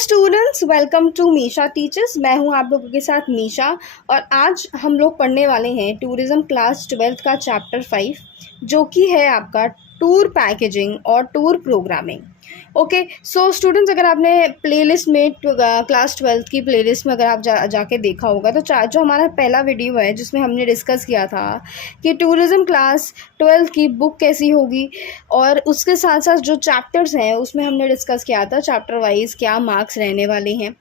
Students, welcome to Misha teachers. मैं हूं आप लोगों के साथ मीशा, और आज हम लोग पढ़ने वाले हैं टूरिज्म क्लास 12th का चैप्टर 5, जो कि है आपका टूर पैकेजिंग और tour programming. Okay, so students, अगर आपने प्लेलिस्ट में क्लास 12th की प्लेलिस्ट में अगर आप जाके देखा होगा तो जो हमारा पहला वीडियो है जिसमें हमने डिस्कस किया था कि टूरिज्म क्लास 12th की बुक कैसी होगी, और उसके साथ साथ जो चैप्टर्स हैं उसमें हमने डिस्कस किया था चैप्टर वाइज क्या मार्क्स रहने वाले हैं।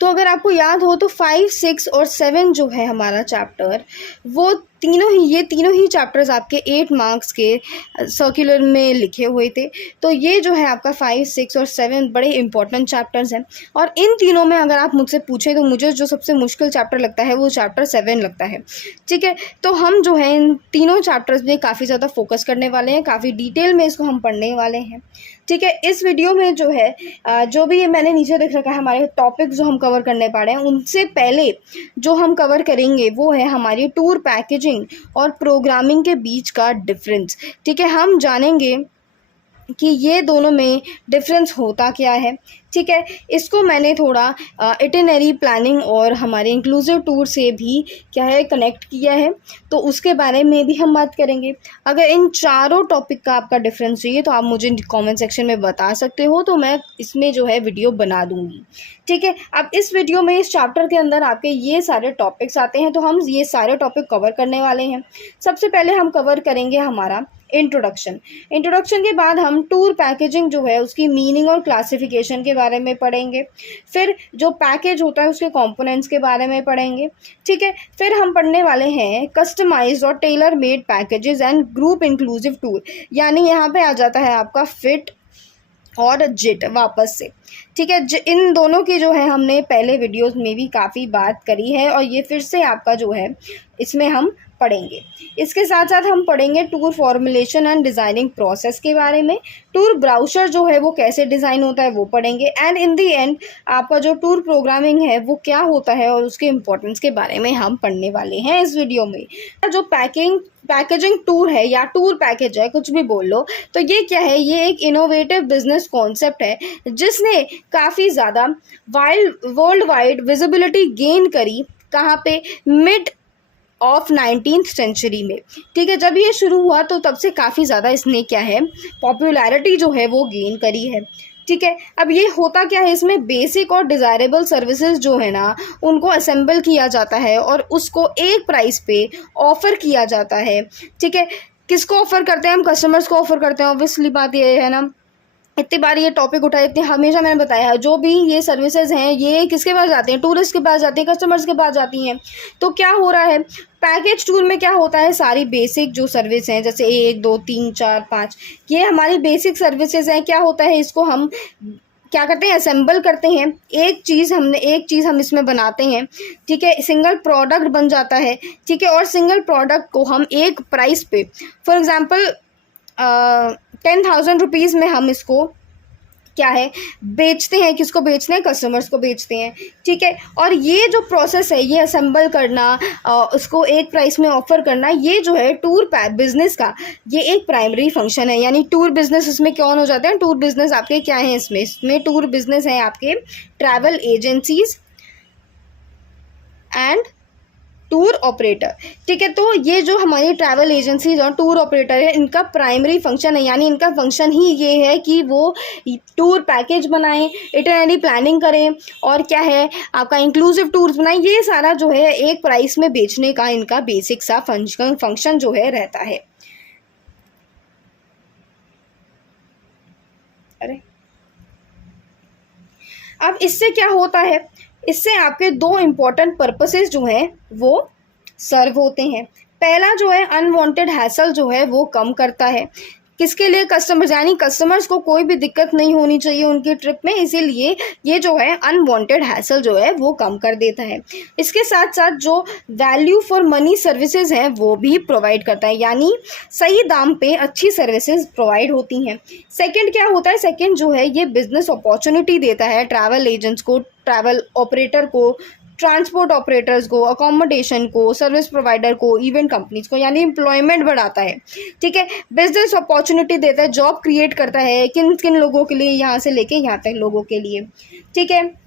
तो अगर आपको याद हो तो 5, 6 और 7 जो है हमारा चैप्टर, वो ये तीनों ही चैप्टर्स आपके 8 मार्क्स के सर्कुलर में लिखे हुए थे। तो ये जो है आपका 5, 6 और 7 बड़े इंपॉर्टेंट चैप्टर्स हैं, और इन तीनों में अगर आप मुझसे पूछें तो मुझे जो सबसे मुश्किल चैप्टर लगता है वो चैप्टर 7 लगता है। ठीक है, तो हम जो है इन तीनों चैप्टर्स में काफ़ी ज़्यादा फोकस करने वाले हैं, काफ़ी डिटेल में इसको हम पढ़ने वाले हैं। ठीक है, इस वीडियो में जो है जो भी मैंने नीचे देख रखा है हमारे टॉपिक जो हम कवर करने पा रहे हैं, उनसे पहले जो हम कवर करेंगे वो है हमारी टूर पैकेजिंग और प्रोग्रामिंग के बीच का डिफरेंस। ठीक है, हम जानेंगे कि ये दोनों में डिफरेंस होता क्या है। ठीक है, इसको मैंने थोड़ा इटिनरी प्लानिंग और हमारे इंक्लूसिव टूर से भी क्या है कनेक्ट किया है, तो उसके बारे में भी हम बात करेंगे। अगर इन चारों टॉपिक का आपका डिफरेंस चाहिए तो आप मुझे कमेंट सेक्शन में बता सकते हो, तो मैं इसमें जो है वीडियो बना दूंगी। ठीक है, अब इस वीडियो में इस चैप्टर के अंदर आपके ये सारे टॉपिक्स आते हैं, तो हम ये सारे टॉपिक कवर करने वाले हैं। सबसे पहले हम कवर करेंगे हमारा इंट्रोडक्शन के बाद हम टूर पैकेजिंग जो है उसकी मीनिंग और क्लासिफिकेशन के बारे में पढ़ेंगे। फिर जो पैकेज होता है उसके कंपोनेंट्स के बारे में पढ़ेंगे। ठीक है, फिर हम पढ़ने वाले हैं कस्टमाइज्ड और Taylor made packages and group inclusive tour, यानी यहाँ पे आ जाता है आपका फिट और जिट वापस से। ठीक है, इन दोनों की जो है हमने पहले वीडियोस में भी काफ़ी बात करी है, और ये फिर से आपका जो है इसमें हम पढ़ेंगे। इसके साथ साथ हम पढ़ेंगे tour formulation and designing process के बारे में, टूर ब्राउचर जो है वो कैसे डिज़ाइन होता है वो पढ़ेंगे, एंड इन दी एंड आपका जो टूर प्रोग्रामिंग है वो क्या होता है और उसके इम्पोर्टेंस के बारे में हम पढ़ने वाले हैं इस वीडियो में। जो पैकेजिंग टूर है या टूर पैकेज है, कुछ भी बोल लो, तो ये क्या है, ये एक इनोवेटिव बिजनेस कॉन्सेप्ट है जिसने काफ़ी ज़्यादा वर्ल्ड वाइड विजिबिलिटी गेन करी। कहाँ पे? मिड ऑफ 19th सेंचुरी में। ठीक है, जब ये शुरू हुआ तो तब से काफ़ी ज़्यादा इसने क्या है पॉपुलैरिटी जो है वो गेन करी है। ठीक है, अब ये होता क्या है, इसमें बेसिक और डिज़ायरेबल सर्विसेज जो है ना उनको असेंबल किया जाता है और उसको एक प्राइस पे ऑफ़र किया जाता है। ठीक है, किसको ऑफ़र करते हैं? हम कस्टमर्स को ऑफ़र करते हैं। ऑब्वियसली बात ये है ना, इतनी बार ये टॉपिक उठाए, इतने हमेशा मैंने बताया है, जो भी ये सर्विसेज हैं ये किसके पास जाते हैं? टूरिस्ट के पास जाते हैं, कस्टमर्स के पास जाती हैं। तो क्या हो रहा है, पैकेज टूर में क्या होता है, सारी बेसिक जो सर्विस हैं जैसे 1, 2, 3, 4, 5, ये हमारी बेसिक सर्विसेज हैं। क्या होता है, इसको हम क्या करते हैं, असेंबल करते हैं। एक चीज़ हम इसमें बनाते हैं। ठीक है, सिंगल प्रोडक्ट बन जाता है। ठीक है, और सिंगल प्रोडक्ट को हम एक प्राइस पे, फॉर एग्जांपल 10,000 रुपीज़ में हम इसको क्या है बेचते हैं। किसको बेचते हैं? कस्टमर्स को बेचते हैं। ठीक है, और ये जो प्रोसेस है, ये असेंबल करना, उसको एक प्राइस में ऑफर करना, ये जो है टूर बिजनेस का ये एक प्राइमरी फंक्शन है। यानी टूर बिजनेस इसमें कौन हो जाते हैं? टूर बिजनेस आपके क्या है इसमें टूर बिजनेस है आपके travel agencies and tour operator. ठीक है, तो ये जो हमारी ट्रैवल एजेंसीज और टूर ऑपरेटर है, इनका प्राइमरी फंक्शन है, यानी इनका फंक्शन ही ये है कि वो टूर पैकेज बनाएं, इटरनरी प्लानिंग करें, और क्या है आपका इंक्लूसिव टूर्स बनाएं। ये सारा जो है एक प्राइस में बेचने का इनका बेसिक सा फंक्शन जो है रहता है। अरे, अब इससे क्या होता है, इससे आपके दो इम्पॉर्टेंट पर्पसेस जो हैं वो सर्व होते हैं। पहला जो है अनवांटेड हैसल जो है वो कम करता है। किसके लिए? कस्टमर्स, यानी कस्टमर्स को कोई भी दिक्कत नहीं होनी चाहिए उनकी ट्रिप में, इसीलिए ये जो है अनवांटेड हैसल जो है वो कम कर देता है। इसके साथ साथ जो वैल्यू फॉर मनी सर्विसेज हैं वो भी प्रोवाइड करता है, यानी सही दाम पे अच्छी सर्विसेज प्रोवाइड होती हैं। सेकंड क्या होता है? सेकंड जो है ये बिजनेस अपॉर्चुनिटी देता है ट्रैवल एजेंट्स को, ट्रैवल ऑपरेटर को, ट्रांसपोर्ट ऑपरेटर्स को, अकोमोडेशन को, सर्विस प्रोवाइडर को, इवेंट कंपनीज को, यानी एम्प्लॉयमेंट बढ़ाता है, ठीक है, बिजनेस अपॉर्चुनिटी देता है, जॉब क्रिएट करता है, किन किन लोगों के लिए, यहाँ से लेके यहाँ तक लोगों के लिए, ठीक है।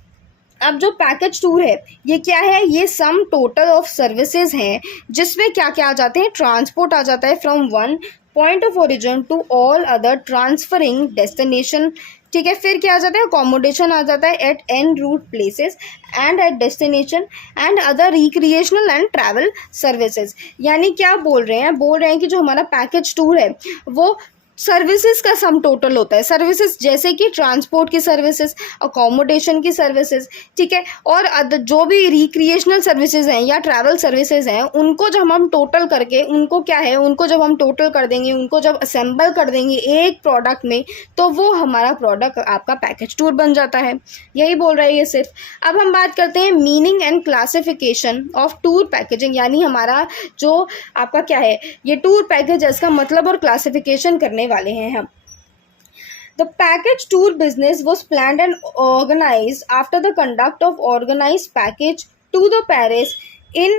अब जो पैकेज टूर है ये क्या है, ये सम टोटल ऑफ सर्विसेज हैं जिसमें क्या क्या आ जाते हैं, ट्रांसपोर्ट आ जाता है from one point of origin to all other transferring destination, ठीक है। फिर क्या आ जाता है, अकोमोडेशन आ जाता है at en route places and at destination and other recreational and travel services. यानी क्या बोल रहे हैं कि जो हमारा पैकेज टूर है वो सर्विसेज का सम टोटल होता है। सर्विसेज जैसे कि ट्रांसपोर्ट की सर्विसेज, अकोमोडेशन की सर्विसेज, ठीक है, और जो भी रिक्रिएशनल सर्विसेज हैं या ट्रैवल सर्विसेज हैं उनको जब हम टोटल करके उनको क्या है, उनको जब हम टोटल कर देंगे, उनको जब असेंबल कर देंगे एक प्रोडक्ट में, तो वो हमारा प्रोडक्ट आपका पैकेज टूर बन जाता है। यही बोल रहा है ये सिर्फ। अब हम बात करते हैं meaning and classification of tour packaging, यानी हमारा जो आपका क्या है, ये टूर पैकेज, इसका मतलब और क्लासिफिकेशन करने वाले हैं हम। The package tour business was planned and organized after the conduct of organized package to the Paris in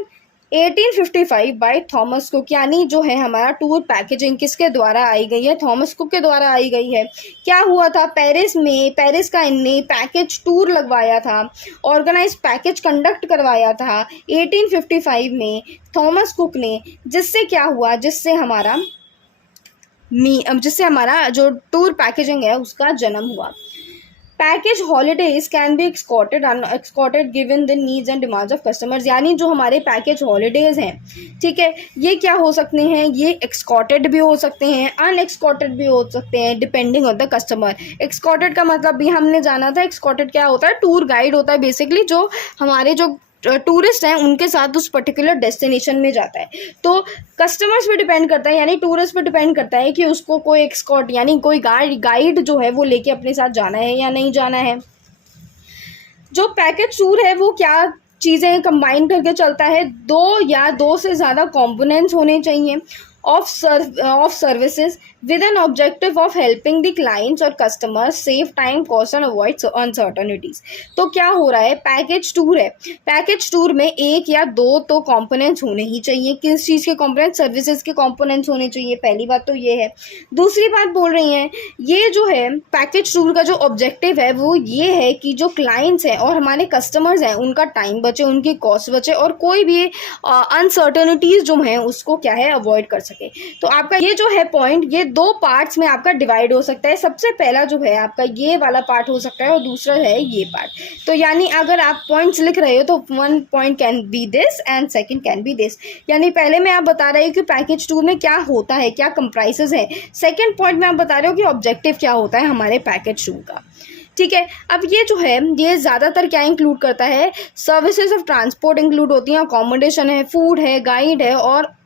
1855 by Thomas cook. यानी जो है हमारा टूर पैकेजिंग किसके द्वारा आई गई है, थॉमस कुक के द्वारा आई गई है। क्या हुआ था, पेरिस का इनने पैकेज टूर लगवाया था, ऑर्गेनाइज पैकेज कंडक्ट करवाया था 1855 में थॉमस कुक ने, जिससे क्या हुआ, जिससे हमारा जो टूर पैकेजिंग है उसका जन्म हुआ। Package holidays can be escorted given the needs and demands of customers. यानी जो हमारे पैकेज हॉलीडेज हैं, ठीक है, ये क्या हो सकते हैं, ये एक्सकॉर्टेड भी हो सकते हैं, अनएक्सकॉर्टेड भी हो सकते हैं, डिपेंडिंग ऑन द कस्टमर। एक्सकॉर्टेड का मतलब भी हमने जाना था, एक्सकॉर्टेड क्या होता है, टूर गाइड होता है बेसिकली, जो हमारे जो टूरिस्ट हैं उनके साथ उस पर्टिकुलर डेस्टिनेशन में जाता है। तो कस्टमर्स पे डिपेंड करता है, यानी टूरिस्ट पे डिपेंड करता है कि उसको कोई एक्सकॉर्ट यानी कोई गाइड जो है वो लेके अपने साथ जाना है या नहीं जाना है। जो पैकेज टूर है वो क्या चीज़ें कंबाइन करके चलता है, दो से ज़्यादा कॉम्पोनेंट्स होने चाहिए of services with an objective of helping the clients और customers save time, cost and avoid uncertainties. तो क्या हो रहा है, पैकेज टूर है, पैकेज टूर में एक या दो तो कंपोनेंट्स होने ही चाहिए। किस चीज़ के कंपोनेंट्स, सर्विसेज के कंपोनेंट्स होने चाहिए, पहली बात तो ये है। दूसरी बात बोल रही हैं, ये जो है पैकेज टूर का जो ऑब्जेक्टिव है वो ये है कि जो क्लाइंट्स हैं और हमारे कस्टमर्स हैं उनका टाइम बचे, उनकी कॉस्ट बचे और कोई भी अनसर्टनिटीज जो हैं उसको क्या है अवॉइड कर सके। तो आपका ये जो है पॉइंट, ये दो पार्ट्स में आपका डिवाइड हो सकता है। सबसे पहला जो है आपका ये वाला पार्ट हो सकता है और दूसरा है ये पार्ट। तो यानी अगर आप पॉइंट्स लिख रहे हो तो one point can be this and second can be this. यानी पहले में आप बता रहे हो कि पैकेज टूर में क्या होता है, क्या कंप्राइजेस है। सेकंड पॉइंट में आप बता रहे हो कि ऑब्जेक्टिव क्या होता है हमारे पैकेज टूर का, ठीक है। अब ये जो है ये ज़्यादातर क्या इंक्लूड करता है, सर्विसेज ऑफ ट्रांसपोर्ट इंक्लूड होती हैं, अकोमोडेशन है, फूड है, गाइड है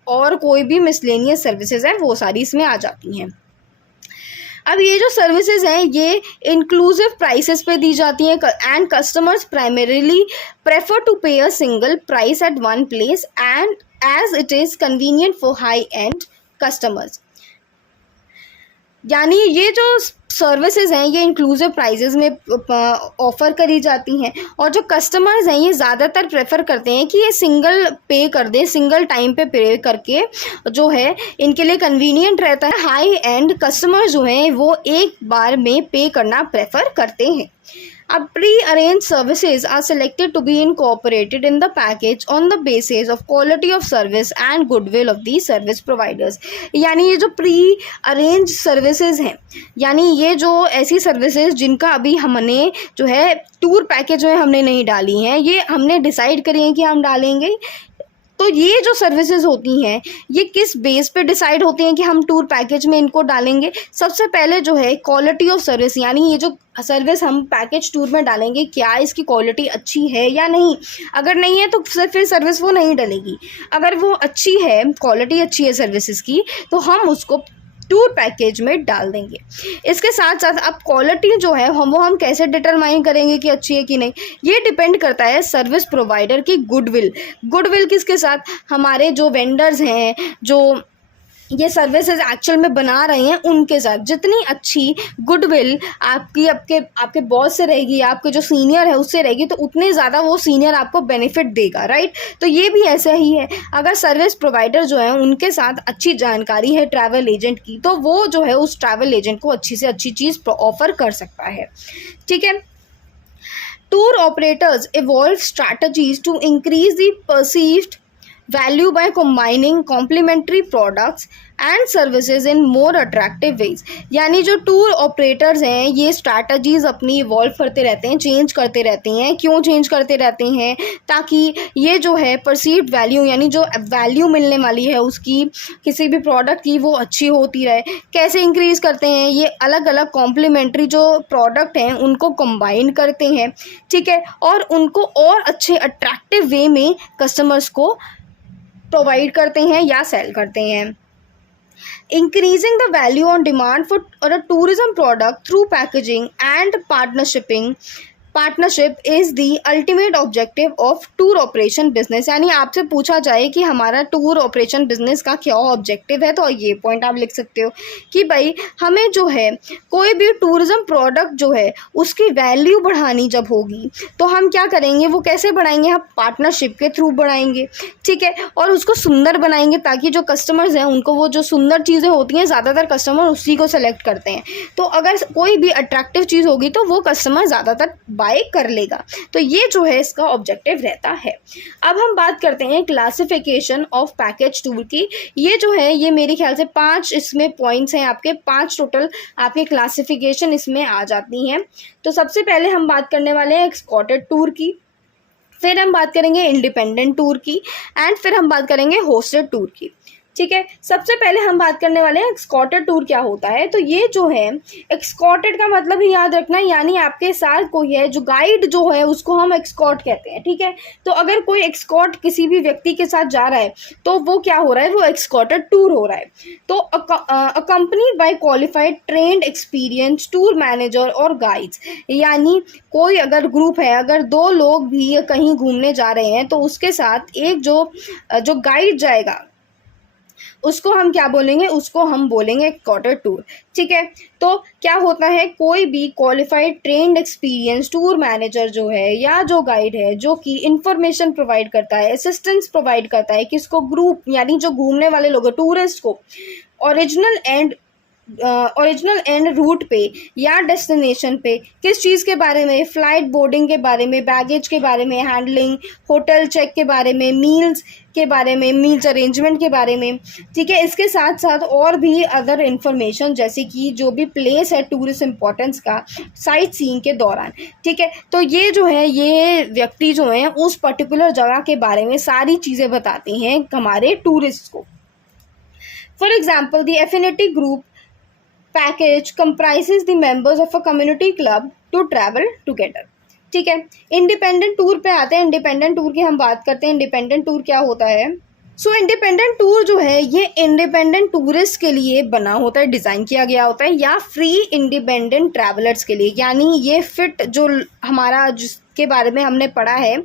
और कोई भी मिसलेनियस सर्विसेज हैं वो सारी इसमें आ जाती हैं। अब ये जो सर्विसेज हैं ये इंक्लूसिव प्राइसेस पे दी जाती हैं and customers primarily prefer to pay a single price at one place and as it is convenient for high end customers. यानी ये जो सर्विसेज हैं ये इंक्लूसिव प्राइजेस में ऑफ़र करी जाती हैं और जो कस्टमर्स हैं ये ज़्यादातर प्रेफर करते हैं कि ये सिंगल पे कर दें, सिंगल टाइम पे करके जो है इनके लिए कन्वीनियंट रहता है। हाई एंड कस्टमर्स जो हैं वो एक बार में पे करना प्रेफर करते हैं। अब pre-arranged services are selected to be incorporated in the package on the basis of quality of service and goodwill of the service providers। यानी ये जो pre-arranged services हैं, यानी ये जो ऐसी सर्विसेज जिनका अभी हमने जो है टूर पैकेज में हमने नहीं डाली हैं, ये हमने डिसाइड करी हैं कि हम डालेंगे। तो ये जो सर्विसेज होती हैं ये किस बेस पे डिसाइड होती हैं कि हम टूर पैकेज में इनको डालेंगे। सबसे पहले जो है क्वालिटी ऑफ सर्विस, यानी ये जो सर्विस हम पैकेज टूर में डालेंगे क्या इसकी क्वालिटी अच्छी है या नहीं। अगर नहीं है तो फिर सर्विस वो नहीं डलेगी। अगर वो अच्छी है, क्वालिटी अच्छी है सर्विसेज की, तो हम उसको टूर पैकेज में डाल देंगे। इसके साथ साथ अब क्वालिटी जो है हम कैसे डिटरमाइन करेंगे कि अच्छी है कि नहीं, ये डिपेंड करता है सर्विस प्रोवाइडर की गुडविल किसके साथ, हमारे जो वेंडर्स हैं, जो ये सर्विसेज एक्चुअल में बना रहे हैं उनके साथ। जितनी अच्छी गुडविल आपकी आपके आपके बॉस से रहेगी, आपके जो सीनियर है उससे रहेगी, तो उतने ज़्यादा वो सीनियर आपको बेनिफिट देगा, राइट। तो ये भी ऐसा ही है, अगर सर्विस प्रोवाइडर जो है उनके साथ अच्छी जानकारी है ट्रैवल एजेंट की, तो वो जो है उस ट्रैवल एजेंट को अच्छी से अच्छी चीज़ ऑफर कर सकता है, ठीक है। Tour operators evolve strategies to increase the perceived value by combining complementary products and services in more attractive ways. यानी जो टूर ऑपरेटर्स हैं ये स्ट्रैटेजीज अपनी इवॉल्व करते रहते हैं, चेंज करते रहते हैं। क्यों चेंज करते रहते हैं? ताकि ये जो है परसीव्ड वैल्यू, यानी जो वैल्यू मिलने वाली है उसकी किसी भी प्रोडक्ट की, वो अच्छी होती रहे। कैसे इंक्रीज़ करते हैं? ये अलग अलग कॉम्प्लीमेंट्री जो प्रोडक्ट हैं उनको कंबाइन करते हैं, ठीक है, और उनको और अच्छे अट्रैक्टिव वे में कस्टमर्स को प्रोवाइड करते हैं या सेल करते हैं। Increasing the value on demand for a tourism product through packaging and partnership is the ultimate objective of tour operation business. यानी आपसे पूछा जाए कि हमारा टूर ऑपरेशन बिजनेस का क्या ऑब्जेक्टिव है, तो ये पॉइंट आप लिख सकते हो कि भाई हमें जो है कोई भी टूरिज्म प्रोडक्ट जो है उसकी वैल्यू बढ़ानी जब होगी तो हम क्या करेंगे, वो कैसे बढ़ाएंगे? हम पार्टनरशिप के थ्रू बढ़ाएंगे, ठीक है, और उसको सुंदर बनाएंगे ताकि जो कस्टमर्स हैं उनको वो जो सुंदर चीज़ें होती हैं ज़्यादातर कस्टमर उसी को सेलेक्ट करते हैं। तो अगर कोई भी अट्रैक्टिव चीज़ होगी तो वो कस्टमर ज़्यादातर बाय कर लेगा। तो ये जो है इसका ऑब्जेक्टिव रहता है। अब हम बात करते हैं क्लासिफिकेशन ऑफ पैकेज टूर की। ये जो है ये मेरे ख्याल से 5 इसमें पॉइंट्स हैं आपके, 5 टोटल आपके क्लासिफिकेशन इसमें आ जाती हैं। तो सबसे पहले हम बात करने वाले हैं एस्कॉर्टेड टूर की, फिर हम बात करेंगे इंडिपेंडेंट टूर की, एंड फिर हम बात करेंगे होस्टेड टूर की, ठीक है। सबसे पहले हम बात करने वाले हैं एस्कॉर्टेड टूर क्या होता है। तो ये जो है एस्कॉर्टेड का मतलब ही याद रखना, यानी आपके साथ कोई है जो गाइड जो है उसको हम एस्कॉर्ट कहते हैं, ठीक है। तो अगर कोई एस्कॉर्ट किसी भी व्यक्ति के साथ जा रहा है तो वो क्या हो रहा है, वो एस्कॉर्टेड टूर हो रहा है। तो accompanied by qualified trend experience tour manager और गाइड्स, यानी कोई अगर ग्रुप है, अगर 2 लोग भी कहीं घूमने जा रहे हैं तो उसके साथ एक जो गाइड जाएगा उसको हम क्या बोलेंगे, उसको हम बोलेंगे एस्कॉर्टेड टूर, ठीक है। तो क्या होता है, कोई भी qualified trend experience tour manager जो है या जो गाइड है जो कि इंफॉर्मेशन प्रोवाइड करता है, असिस्टेंस प्रोवाइड करता है किसको, ग्रुप यानी जो घूमने वाले लोग टूरिस्ट को, ओरिजिनल एंड रूट पे या डेस्टिनेशन पे किस चीज़ के बारे में, फ़्लाइट बोर्डिंग के बारे में, बैगेज के बारे में, हैंडलिंग, होटल चेक के बारे में, मील्स के बारे में, मील्स अरेंजमेंट के बारे में, ठीक है। इसके साथ साथ और भी अदर इन्फॉर्मेशन जैसे कि जो भी प्लेस है टूरिस्ट इम्पोर्टेंस का साइट सीइंग के दौरान, ठीक है। तो ये जो है ये व्यक्ति जो हैं उस पर्टिकुलर जगह के बारे में सारी चीज़ें बताते हैं हमारे टूरिस्ट को। For example the affinity group package comprises the members of a community club to travel together, ठीक है। इंडिपेंडेंट टूर पे आते हैं। इंडिपेंडेंट टूर की हम बात करते हैं। इंडिपेंडेंट टूर क्या होता है? सो इंडिपेंडेंट टूर जो है ये इंडिपेंडेंट टूरिस्ट के लिए बना होता है, डिज़ाइन किया गया होता है, या फ्री इंडिपेंडेंट ट्रैवलर्स के लिए, यानी ये फिट जो हमारा जिसके बारे में हमने पढ़ा है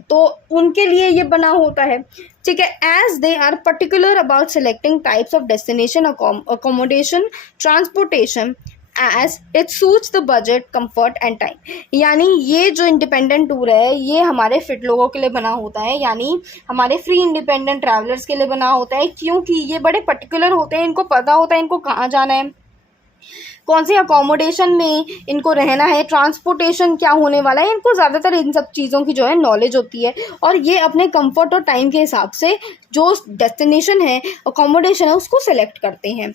तो उनके लिए ये बना होता है, ठीक है। As they are particular about selecting types of destination, accommodation, transportation as it suits the budget, comfort and time. यानी ये जो इंडिपेंडेंट टूर है ये हमारे फिट लोगों के लिए बना होता है, यानी हमारे फ्री इंडिपेंडेंट ट्रैवलर्स के लिए बना होता है, क्योंकि ये बड़े पर्टिकुलर होते हैं, इनको पता होता है इनको कहाँ जाना है, कौन सी अकोमोडेशन में इनको रहना है, ट्रांसपोर्टेशन क्या होने वाला है, इनको ज़्यादातर इन सब चीज़ों की जो है नॉलेज होती है, और ये अपने कंफर्ट और टाइम के हिसाब से जो डेस्टिनेशन है, अकोमोडेशन है, उसको सेलेक्ट करते हैं।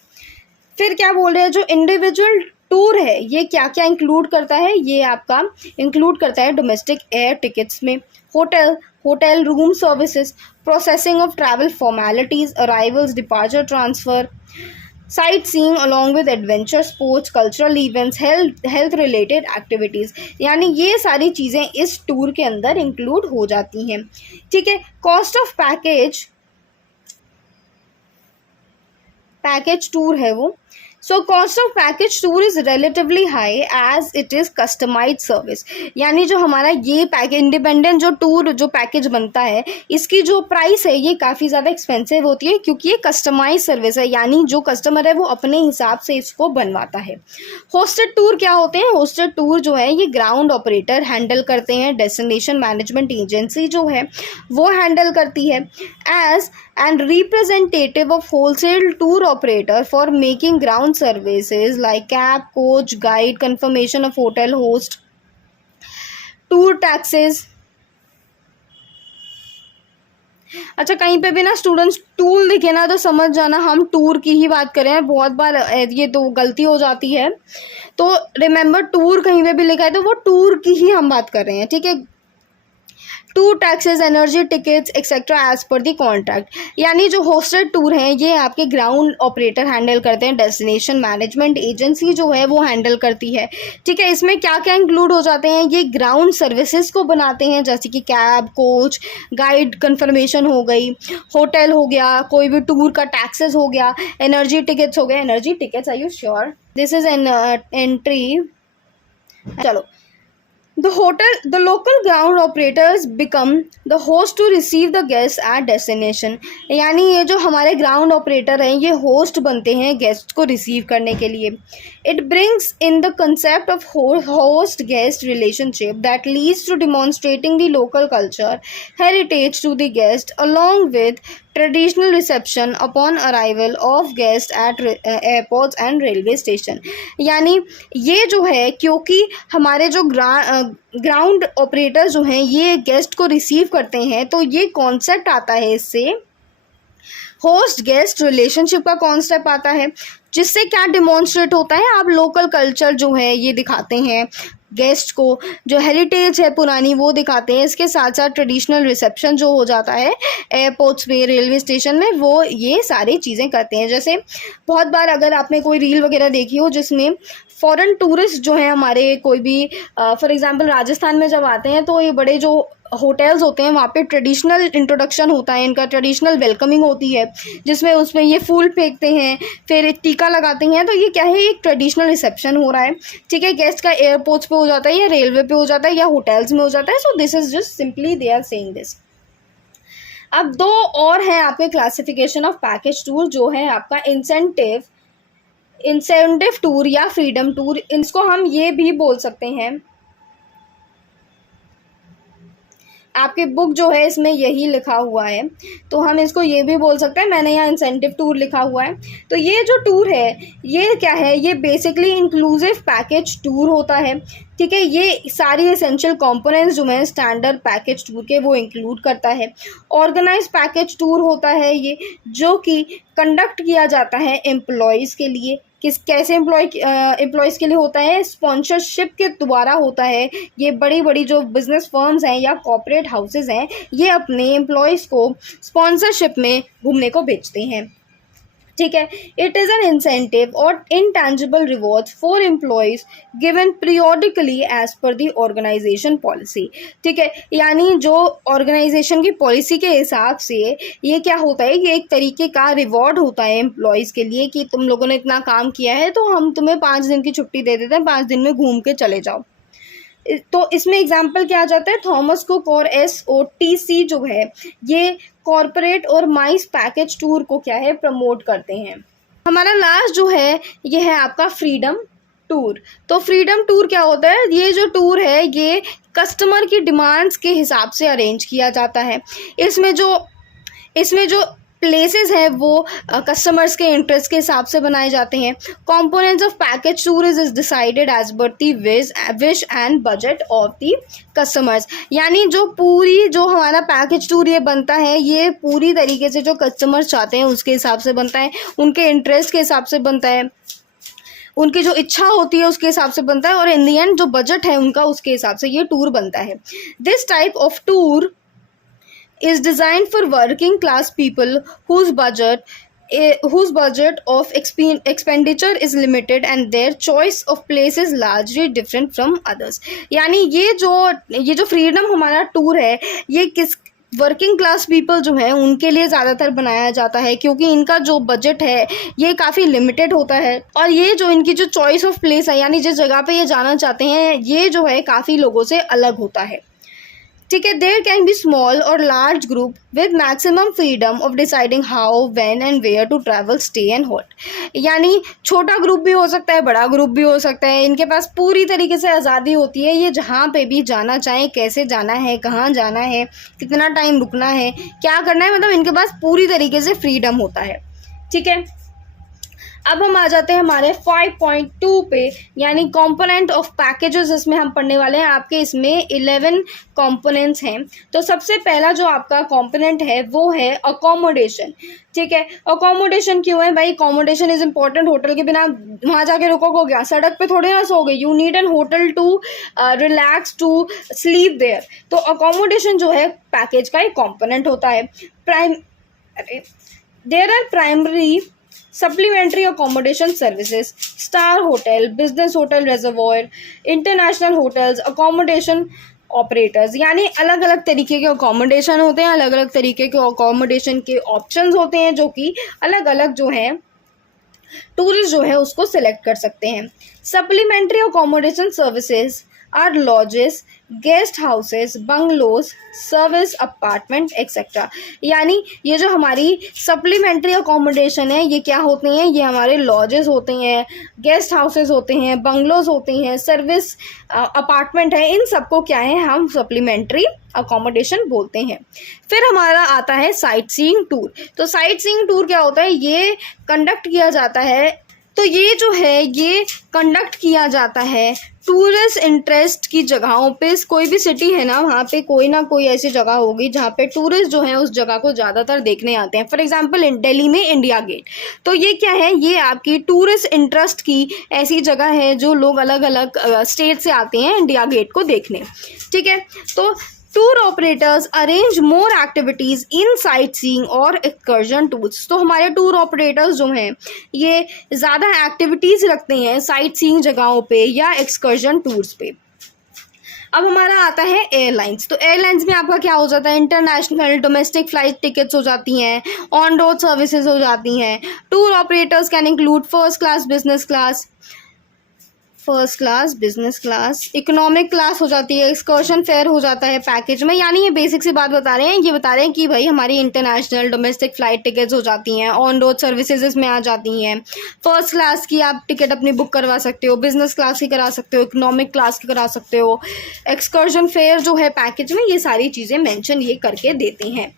फिर क्या बोल रहे हैं, जो इंडिविजुअल टूर है ये क्या क्या इंक्लूड करता है, ये आपका इंक्लूड करता है डोमेस्टिक एयर टिकट्स में, hotel room services, processing of travel formalities, arrivals, departure, transfer, sight seeing along with adventure sports, cultural events, health related activities. यानी ये सारी चीज़ें इस टूर के अंदर इंक्लूड हो जाती हैं, ठीक है। कॉस्ट ऑफ पैकेज टूर है वो। So cost of package tour is relatively high as it is customise service. यानी जो हमारा ये पैकेज इंडिपेंडेंट जो टूर जो पैकेज बनता है, इसकी जो प्राइस है ये काफ़ी ज़्यादा एक्सपेंसिव होती है, क्योंकि ये कस्टमाइज सर्विस है, यानी जो कस्टमर है वो अपने हिसाब से इसको बनवाता है। होस्टेड टूर क्या होते हैं? होस्टेड टूर जो है ये ग्राउंड ऑपरेटर हैंडल करते हैं, डेस्टिनेशन मैनेजमेंट एजेंसी जो है वो हैंडल करती है as and representative of wholesale tour operator for making ground services like cab, coach, guide, confirmation of hotel host, tour taxes. अच्छा, कहीं पे भी ना स्टूडेंट्स टूल दिखे ना तो समझ जाना हम टूर की ही बात करें। बहुत बार ये तो गलती हो जाती है, तो रिमेंबर टूर कहीं पे भी लिखा है तो वो टूर की ही हम बात कर रहे हैं, ठीक है। Tour taxes, energy tickets etcetera as per the contract. यानी जो होस्टेड टूर हैं ये आपके ग्राउंड ऑपरेटर हैंडल करते हैं, डेस्टिनेशन मैनेजमेंट एजेंसी जो है वो हैंडल करती है, ठीक है। इसमें क्या क्या इंक्लूड हो जाते हैं? ये ग्राउंड सर्विसेज को बनाते हैं, जैसे कि कैब, कोच, गाइड, कंफर्मेशन हो गई, होटल हो गया, कोई भी टूर का टैक्सेस हो गया, एनर्जी टिकट्स हो गए। Energy tickets, are you sure this is an entry? चलो, the local ground operators become the host to receive the guests at destination। यानी ये जो हमारे ग्राउंड ऑपरेटर हैं ये होस्ट बनते हैं गेस्ट को रिसीव करने के लिए। It brings in the concept of host-guest relationship that leads to demonstrating the local culture, heritage to the guest, along with traditional reception upon arrival of guests at airports and railway station। यानी ये जो है, क्योंकि हमारे जो ground operator जो हैं ये गेस्ट को रिसीव करते हैं, तो ये कॉन्सेप्ट आता है इससे, होस्ट गेस्ट रिलेशनशिप का कॉन्सेप्ट आता है, जिससे क्या डिमॉन्स्ट्रेट होता है, आप लोकल कल्चर जो है ये दिखाते हैं गेस्ट को, जो हेरिटेज है पुरानी वो दिखाते हैं। इसके साथ साथ ट्रेडिशनल रिसेप्शन जो हो जाता है एयरपोर्ट्स पे, रेलवे स्टेशन में, वो ये सारी चीज़ें करते हैं। जैसे बहुत बार अगर आपने कोई रील वगैरह देखी हो जिसमें फॉरेन टूरिस्ट जो हैं हमारे, कोई भी फॉर एग्जांपल राजस्थान में जब आते हैं तो ये बड़े जो होटल्स होते हैं वहाँ पे ट्रेडिशनल इंट्रोडक्शन होता है, इनका ट्रेडिशनल वेलकमिंग होती है, जिसमें उसमें ये फूल फेंकते हैं, फिर टीका लगाते हैं। तो ये क्या है, एक ट्रेडिशनल रिसेप्शन हो रहा है, ठीक है। गेस्ट का एयरपोर्ट्स पे हो जाता है या रेलवे पे हो जाता है या होटल्स में हो जाता है। So this is just simply they are saying this. अब दो और हैं आपके क्लासिफिकेशन ऑफ पैकेज टूर, जो है आपका इंसेंटिव टूर या फ्रीडम टूर। इसको हम ये भी बोल सकते हैं, आपकी बुक जो है इसमें यही लिखा हुआ है, तो हम इसको ये भी बोल सकते हैं, मैंने यहाँ इंसेंटिव टूर लिखा हुआ है। तो ये जो टूर है ये क्या है, ये बेसिकली इंक्लूसिव पैकेज टूर होता है, ठीक है। ये सारी एसेंशियल कंपोनेंट्स जो है स्टैंडर्ड पैकेज टूर के वो इंक्लूड करता है। ऑर्गेनाइज पैकेज टूर होता है ये, जो कि कंडक्ट किया जाता है एम्प्लॉयज़ के लिए। कैसे एम्प्लॉयज़ के लिए होता है, स्पॉन्सरशिप के द्वारा होता है। ये बड़ी बड़ी जो बिजनेस फर्म्स हैं या कॉर्पोरेट हाउसेज हैं, ये अपने एम्प्लॉयज़ को स्पॉन्सरशिप में घूमने को भेजते हैं, ठीक है। इट इज़ एन इंसेंटिव और intangible rewards for employees given periodically as per the organisation policy, ठीक है। यानी जो ऑर्गेनाइजेशन की पॉलिसी के हिसाब से ये क्या होता है, ये एक तरीके का रिवॉर्ड होता है एम्प्लॉयज़ के लिए कि तुम लोगों ने इतना काम किया है तो हम तुम्हें 5 दिन की छुट्टी दे देते हैं, 5 दिन में घूम के चले जाओ। तो इसमें एग्जाम्पल क्या आ जाता है, थॉमस कुक और SOTC जो है ये कॉरपोरेट और माइस पैकेज टूर को क्या है, प्रमोट करते हैं। हमारा लास्ट जो है ये है आपका फ्रीडम टूर। तो फ्रीडम टूर क्या होता है, ये जो टूर है ये कस्टमर की डिमांड्स के हिसाब से अरेंज किया जाता है। इसमें जो प्लेसेस हैं वो कस्टमर्स के इंटरेस्ट के हिसाब से बनाए जाते हैं। Components of package tour is decided as per the wish and budget of the customers. यानी जो हमारा पैकेज टूर ये बनता है, ये पूरी तरीके से जो कस्टमर्स चाहते हैं उसके हिसाब से बनता है, उनके इंटरेस्ट के हिसाब से बनता है, उनकी जो इच्छा होती है उसके हिसाब से बनता है, और इन दी एंड जो बजट है उनका उसके हिसाब से ये टूर बनता है। This type of tour is designed for working class people whose budget of expenditure is limited and their choice of place is largely different from others। यानी ये जो फ्रीडम हमारा टूर है ये वर्किंग क्लास पीपल जो है उनके लिए ज़्यादातर बनाया जाता है, क्योंकि इनका जो बजट है ये काफ़ी लिमिटेड होता है, और ये जो इनकी जो चॉइस ऑफ प्लेस है यानी जिस जगह पे ये जाना चाहते हैं ये जो है काफ़ी लोगों से अलग होता है। ठीक है, देयर कैन बी स्मॉल और large group with maximum freedom of deciding how when and where to travel, stay and what. यानी छोटा ग्रुप भी हो सकता है, बड़ा ग्रुप भी हो सकता है, इनके पास पूरी तरीके से आज़ादी होती है, ये जहाँ पे भी जाना चाहें, कैसे जाना है, कहाँ जाना है, कितना टाइम रुकना है, क्या करना है, मतलब इनके पास पूरी तरीके से फ्रीडम होता है। ठीक है, अब हम आ जाते हैं हमारे 5.2 पे, यानी कंपोनेंट ऑफ पैकेजेस। इसमें हम पढ़ने वाले हैं, आपके इसमें 11 कंपोनेंट्स हैं। तो सबसे पहला जो आपका कंपोनेंट है वो है अकोमोडेशन। ठीक है, अकोमोडेशन क्यों है भाई? Accommodation is important. होटल के बिना वहाँ जाके रुकोगे क्या? सड़क पे थोड़े ना सोगे। You need an hotel to relax, to sleep there. तो अकोमोडेशन जो है पैकेज का एक कंपोनेंट होता है। There are primary supplementary accommodation services, star hotel, business hotel reservoir, international hotels, accommodation operators. यानी अलग अलग तरीके के अकोमोडेशन होते हैं, अलग अलग तरीके के अकोमोडेशन के ऑप्शंस होते हैं जो कि अलग अलग जो हैं टूरिस्ट जो है उसको सिलेक्ट कर सकते हैं। Supplementary accommodation services are lodges, guest houses, bungalows, service apartment etcetera. यानी ये जो हमारी सप्लीमेंट्री अकोमोडेशन है ये क्या होते हैं? ये हमारे लॉजेस होते हैं, गेस्ट हाउसेस होते हैं, बंगलोज होते हैं, सर्विस अपार्टमेंट है, इन सबको क्या है हम सप्लीमेंट्री अकोमोडेशन बोलते हैं। फिर हमारा आता है साइट सीइंग टूर। तो साइट सीइंग टूर क्या होता है? ये कंडक्ट किया जाता है, तो ये जो है ये कंडक्ट किया जाता है टूरिस्ट इंटरेस्ट की जगहों पे। कोई भी सिटी है ना, वहाँ पे कोई ना कोई ऐसी जगह होगी जहाँ पे टूरिस्ट जो है उस जगह को ज़्यादातर देखने आते हैं। फॉर एग्जांपल दिल्ली में इंडिया गेट, तो ये क्या है? ये आपकी टूरिस्ट इंटरेस्ट की ऐसी जगह है जो लोग अलग अलग स्टेट से आते हैं इंडिया गेट को देखने। ठीक है, तो टूर ऑपरेटर्स अरेंज मोर एक्टिविटीज़ इन साइट सीइंग और एक्सकर्जन टूर्स। तो हमारे टूर ऑपरेटर्स जो हैं ये ज़्यादा एक्टिविटीज़ रखते हैं साइट सीइंग जगहों पे या एक्सकर्जन टूर्स पे। अब हमारा आता है एयरलाइंस। तो एयरलाइंस में आपका क्या हो जाता है? इंटरनेशनल डोमेस्टिक फ़्लाइट टिकट्स हो जाती हैं, ऑन रोड सर्विसेज हो जाती हैं। Tour operators can include first class, business class, economic class हो जाती है, एक्सकर्शन फेयर हो जाता है पैकेज में। यानी ये बेसिक सी बात बता रहे हैं, ये बता रहे हैं कि भाई हमारी इंटरनेशनल डोमेस्टिक फ़्लाइट टिकट्स हो जाती हैं, ऑन रोड सर्विसेज इसमें आ जाती हैं। फर्स्ट क्लास की आप टिकट अपनी बुक करवा सकते हो, बिजनेस क्लास की करा सकते हो, इकोनॉमिक क्लास की करा सकते हो, एक्सकर्शन फेयर जो है पैकेज में, ये सारी चीज़ें मेंशन ये करके देते हैं।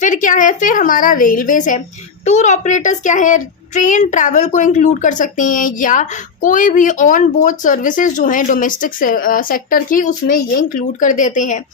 फिर क्या है? फिर हमारा रेलवेज है। टूर ऑपरेटर्स क्या है? ट्रेन ट्रैवल को इंक्लूड कर सकते हैं या कोई भी ऑन बोर्ड सर्विसेज जो हैं डोमेस्टिक सेक्टर की उसमें ये इंक्लूड कर देते हैं।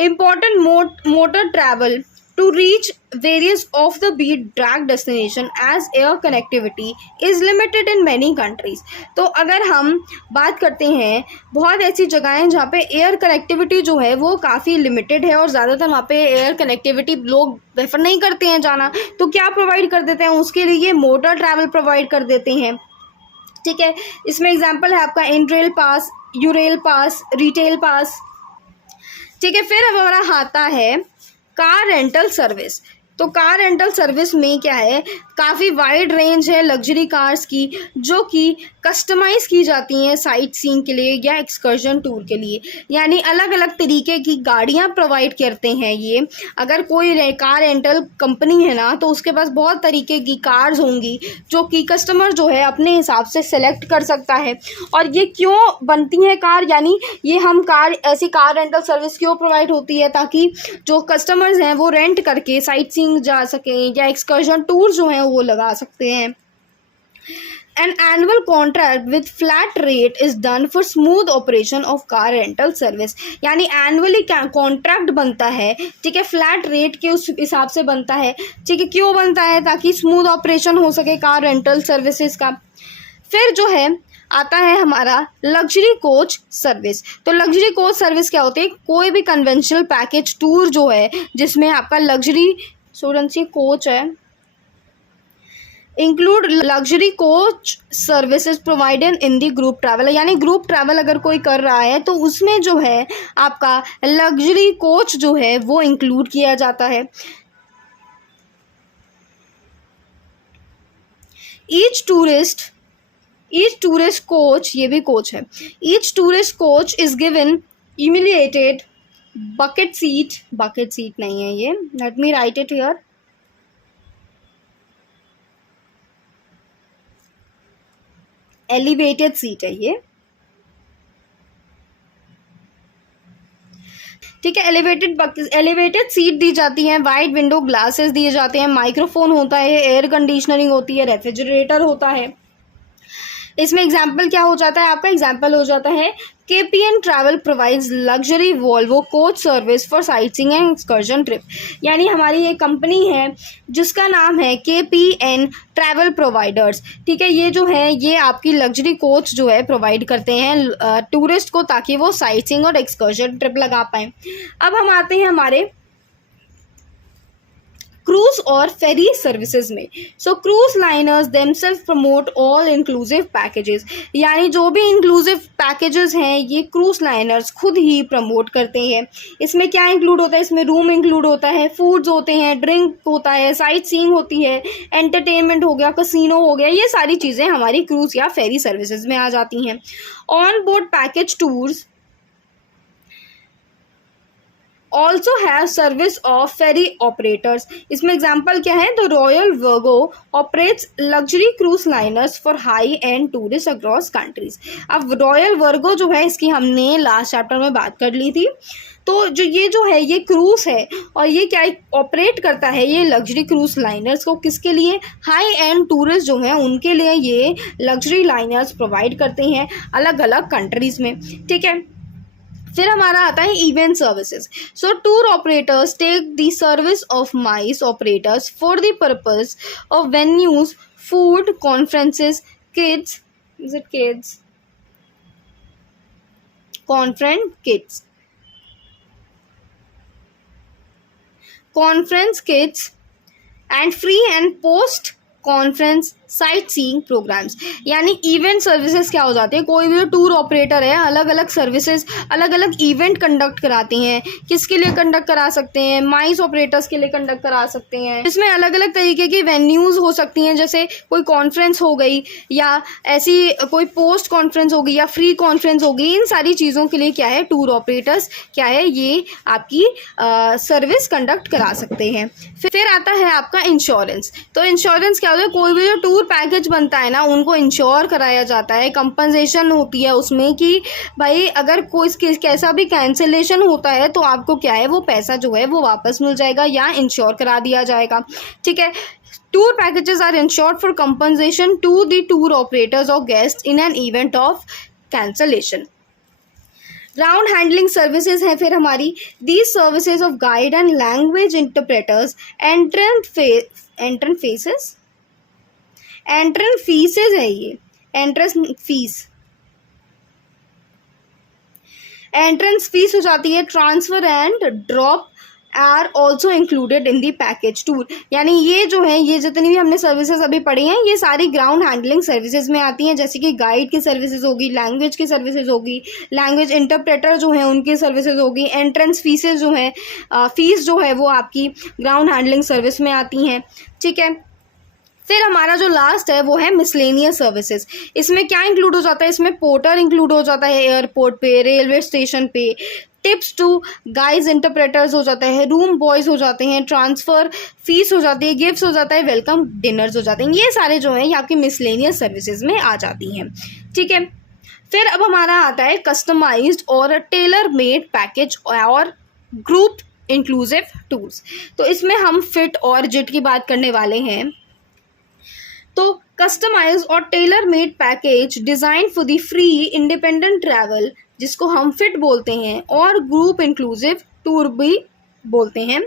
Important motor travel to reach various off the beat drag destination as air connectivity is limited in many countries। तो अगर हम बात करते हैं, बहुत ऐसी जगहें हैं जहाँ पे एयर कनेक्टिविटी जो है वो काफ़ी लिमिटेड है और ज़्यादातर वहाँ पे एयर कनेक्टिविटी लोग प्रेफर नहीं करते हैं जाना, तो क्या प्रोवाइड कर देते हैं? उसके लिए मोटर ट्रैवल प्रोवाइड कर देते हैं। ठीक है, इसमें एग्जाम्पल है आपका इंट्रेल पास, यूरेल पास, रिटेल पास। ठीक है, फिर हमारा आता है कार रेंटल सर्विस। तो कार रेंटल सर्विस में क्या है? काफ़ी वाइड रेंज है लग्जरी कार्स की जो कि कस्टमाइज़ की जाती हैं साइट सीइंग के लिए या एक्सकर्जन टूर के लिए। यानी अलग अलग तरीके की गाड़ियां प्रोवाइड करते हैं ये। अगर कोई कार रेंटल कंपनी है ना तो उसके पास बहुत तरीके की कार्स होंगी जो कि कस्टमर जो है अपने हिसाब से सेलेक्ट कर सकता है। और ये क्यों बनती है कार, यानी ये हम ऐसी कार रेंटल सर्विस क्यों प्रोवाइड होती है? ताकि जो कस्टमर्स हैं वो रेंट करके साइट सीइंग जा सकें या एक्सकर्जन टूर जो हैं वो लगा सकते हैं। An annual contract with flat rate is done for smooth operation of car rental service। यानी एनुअली कॉन्ट्रैक्ट बनता है, ठीक है, फ्लैट रेट के उस हिसाब से बनता है। ठीक है, क्यों बनता है? ताकि स्मूथ ऑपरेशन हो सके कार रेंटल सर्विसेज का। फिर जो है आता है हमारा लग्जरी कोच सर्विस। तो लग्जरी कोच सर्विस क्या होती है? कोई भी कन्वेंशनल पैकेज टूर जो है जिसमें आपका लग्जरी कोच है, include luxury coach services provided in the group travel, यानी ग्रुप ट्रैवल अगर कोई कर रहा है तो उसमें जो है आपका लग्जरी कोच जो है वो इंक्लूड किया जाता है। ईच टूरिस्ट कोच, ये भी कोच है, each tourist coach is given emulated bucket seat नहीं है ये, let me write it here, elevated seat है ये, ठीक है। एलिवेटेड सीट दी जाती है, वाइड विंडो ग्लासेस दिए जाते हैं, माइक्रोफोन होता है, एयर कंडीशनरिंग होती है, रेफ्रिजरेटर होता है। इसमें एग्जाम्पल क्या हो जाता है, आपका एग्जाम्पल हो जाता है KPN travel provides luxury Volvo coach service for sightseeing and excursion trip, यानी हमारी एक कंपनी है जिसका नाम है KPN ट्रैवल प्रोवाइडर्स, ठीक है। ये जो है ये आपकी लग्जरी कोच जो है प्रोवाइड करते हैं टूरिस्ट को, ताकि वो साइटसीइंग और एक्सकर्जन ट्रिप लगा पाएँ। अब हम आते हैं हमारे क्रूज और फेरी सर्विसेज में। So cruise liners themselves promote all inclusive packages, यानी जो भी इंक्लूसिव पैकेजेस हैं ये क्रूज लाइनर्स खुद ही प्रमोट करते हैं। इसमें क्या इंक्लूड होता है, इसमें रूम इंक्लूड होता है, फूड्स होते हैं, ड्रिंक होता है, साइट सीइंग होती है, एंटरटेनमेंट हो गया, कसिनो हो गया, ये सारी चीज़ें हमारी क्रूज या फेरी सर्विसेज में आ जाती हैं। On board package tours also have service of ferry operators, इसमें एग्जाम्पल क्या है, the royal Virgo operates luxury cruise liners for high end tourist across countries. अब रॉयल वर्गो जो है इसकी हमने लास्ट चैप्टर में बात कर ली थी, तो जो ये क्रूज है और ये क्या ऑपरेट करता है, ये लग्जरी क्रूज लाइनर्स को किसके लिए, हाई एंड टूरिस्ट जो हैं उनके लिए ये लग्जरी लाइनर्स प्रोवाइड करते हैं अलग अलग कंट्रीज में, ठीक है। फिर हमारा आता है event services. So tour operators take the service of MICE operators for the purpose of venues, food, conferences, kids conference kits and free and post conference sight seeing programs, यानी इवेंट सर्विसेज क्या हो जाते हैं, कोई भी tour operator है अलग अलग सर्विसेज अलग अलग इवेंट कंडक्ट कराते हैं, किसके लिए कंडक्ट करा सकते हैं, माइस ऑपरेटर्स के लिए कंडक्ट करा सकते हैं। इसमें अलग अलग तरीके की वेन्यूज़ हो सकती हैं, जैसे कोई कॉन्फ्रेंस हो गई या ऐसी कोई पोस्ट कॉन्फ्रेंस हो गई या फ्री कॉन्फ्रेंस हो गई, इन सारी चीज़ों के लिए क्या है टूर ऑपरेटर्स क्या है ये आपकी सर्विस कंडक्ट करा सकते हैं। फिर आता है आपका इंश्योरेंस। तो इंश्योरेंस क्या होता है, कोई भी जो टूर पैकेज बनता है ना उनको इंश्योर कराया जाता है, कंपनसेशन होती है उसमें कि भाई अगर कोई कैसा भी कैंसिलेशन होता है तो आपको क्या है वो पैसा जो है वो वापस मिल जाएगा या इंश्योर करा दिया जाएगा, ठीक है। Tour packages are insured for compensation to the tour operators और guest in an event of cancellation. Ground handling services हैं फिर हमारी, these services of guide and language interpreters, entrance fees है ये, एंट्रेंस फीस हो जाती है, transfer and drop are also included in the package tour, यानी ये जो है ये जितनी भी हमने सर्विसेज अभी पढ़ी हैं ये सारी ग्राउंड हैंडलिंग सर्विसेज में आती हैं, जैसे कि गाइड की सर्विसेज होगी, लैंग्वेज की सर्विसेज होगी, लैंग्वेज इंटरप्रेटर जो है उनकी सर्विसेज होगी, एंट्रेंस फीसेज जो है फीस जो है वो आपकी ग्राउंड हैंडलिंग सर्विस में आती हैं, ठीक है। फिर हमारा जो लास्ट है वो है मिसलेनियस सर्विसेज। इसमें क्या इंक्लूड हो जाता है, इसमें पोर्टर इंक्लूड हो जाता है एयरपोर्ट पे, रेलवे स्टेशन पे, टिप्स टू गाइड्स इंटरप्रेटर्स हो जाता है, रूम बॉयज़ हो जाते हैं, ट्रांसफ़र फीस हो जाती है, गिफ्ट्स हो जाता है, वेलकम डिनर्स हो जाते हैं, ये सारे जो हैं ये आपकी मिसलेनियस सर्विसेज में आ जाती हैं, ठीक है। फिर अब हमारा आता है कस्टमाइज्ड और टेलर मेड पैकेज और ग्रुप इंक्लूसिव टूर्स। तो इसमें हम फिट और जिट की बात करने वाले हैं। तो कस्टमाइज और tailor made package design for the free independent travel जिसको हम फिट बोलते हैं और ग्रुप इंक्लूसिव टूर भी बोलते हैं।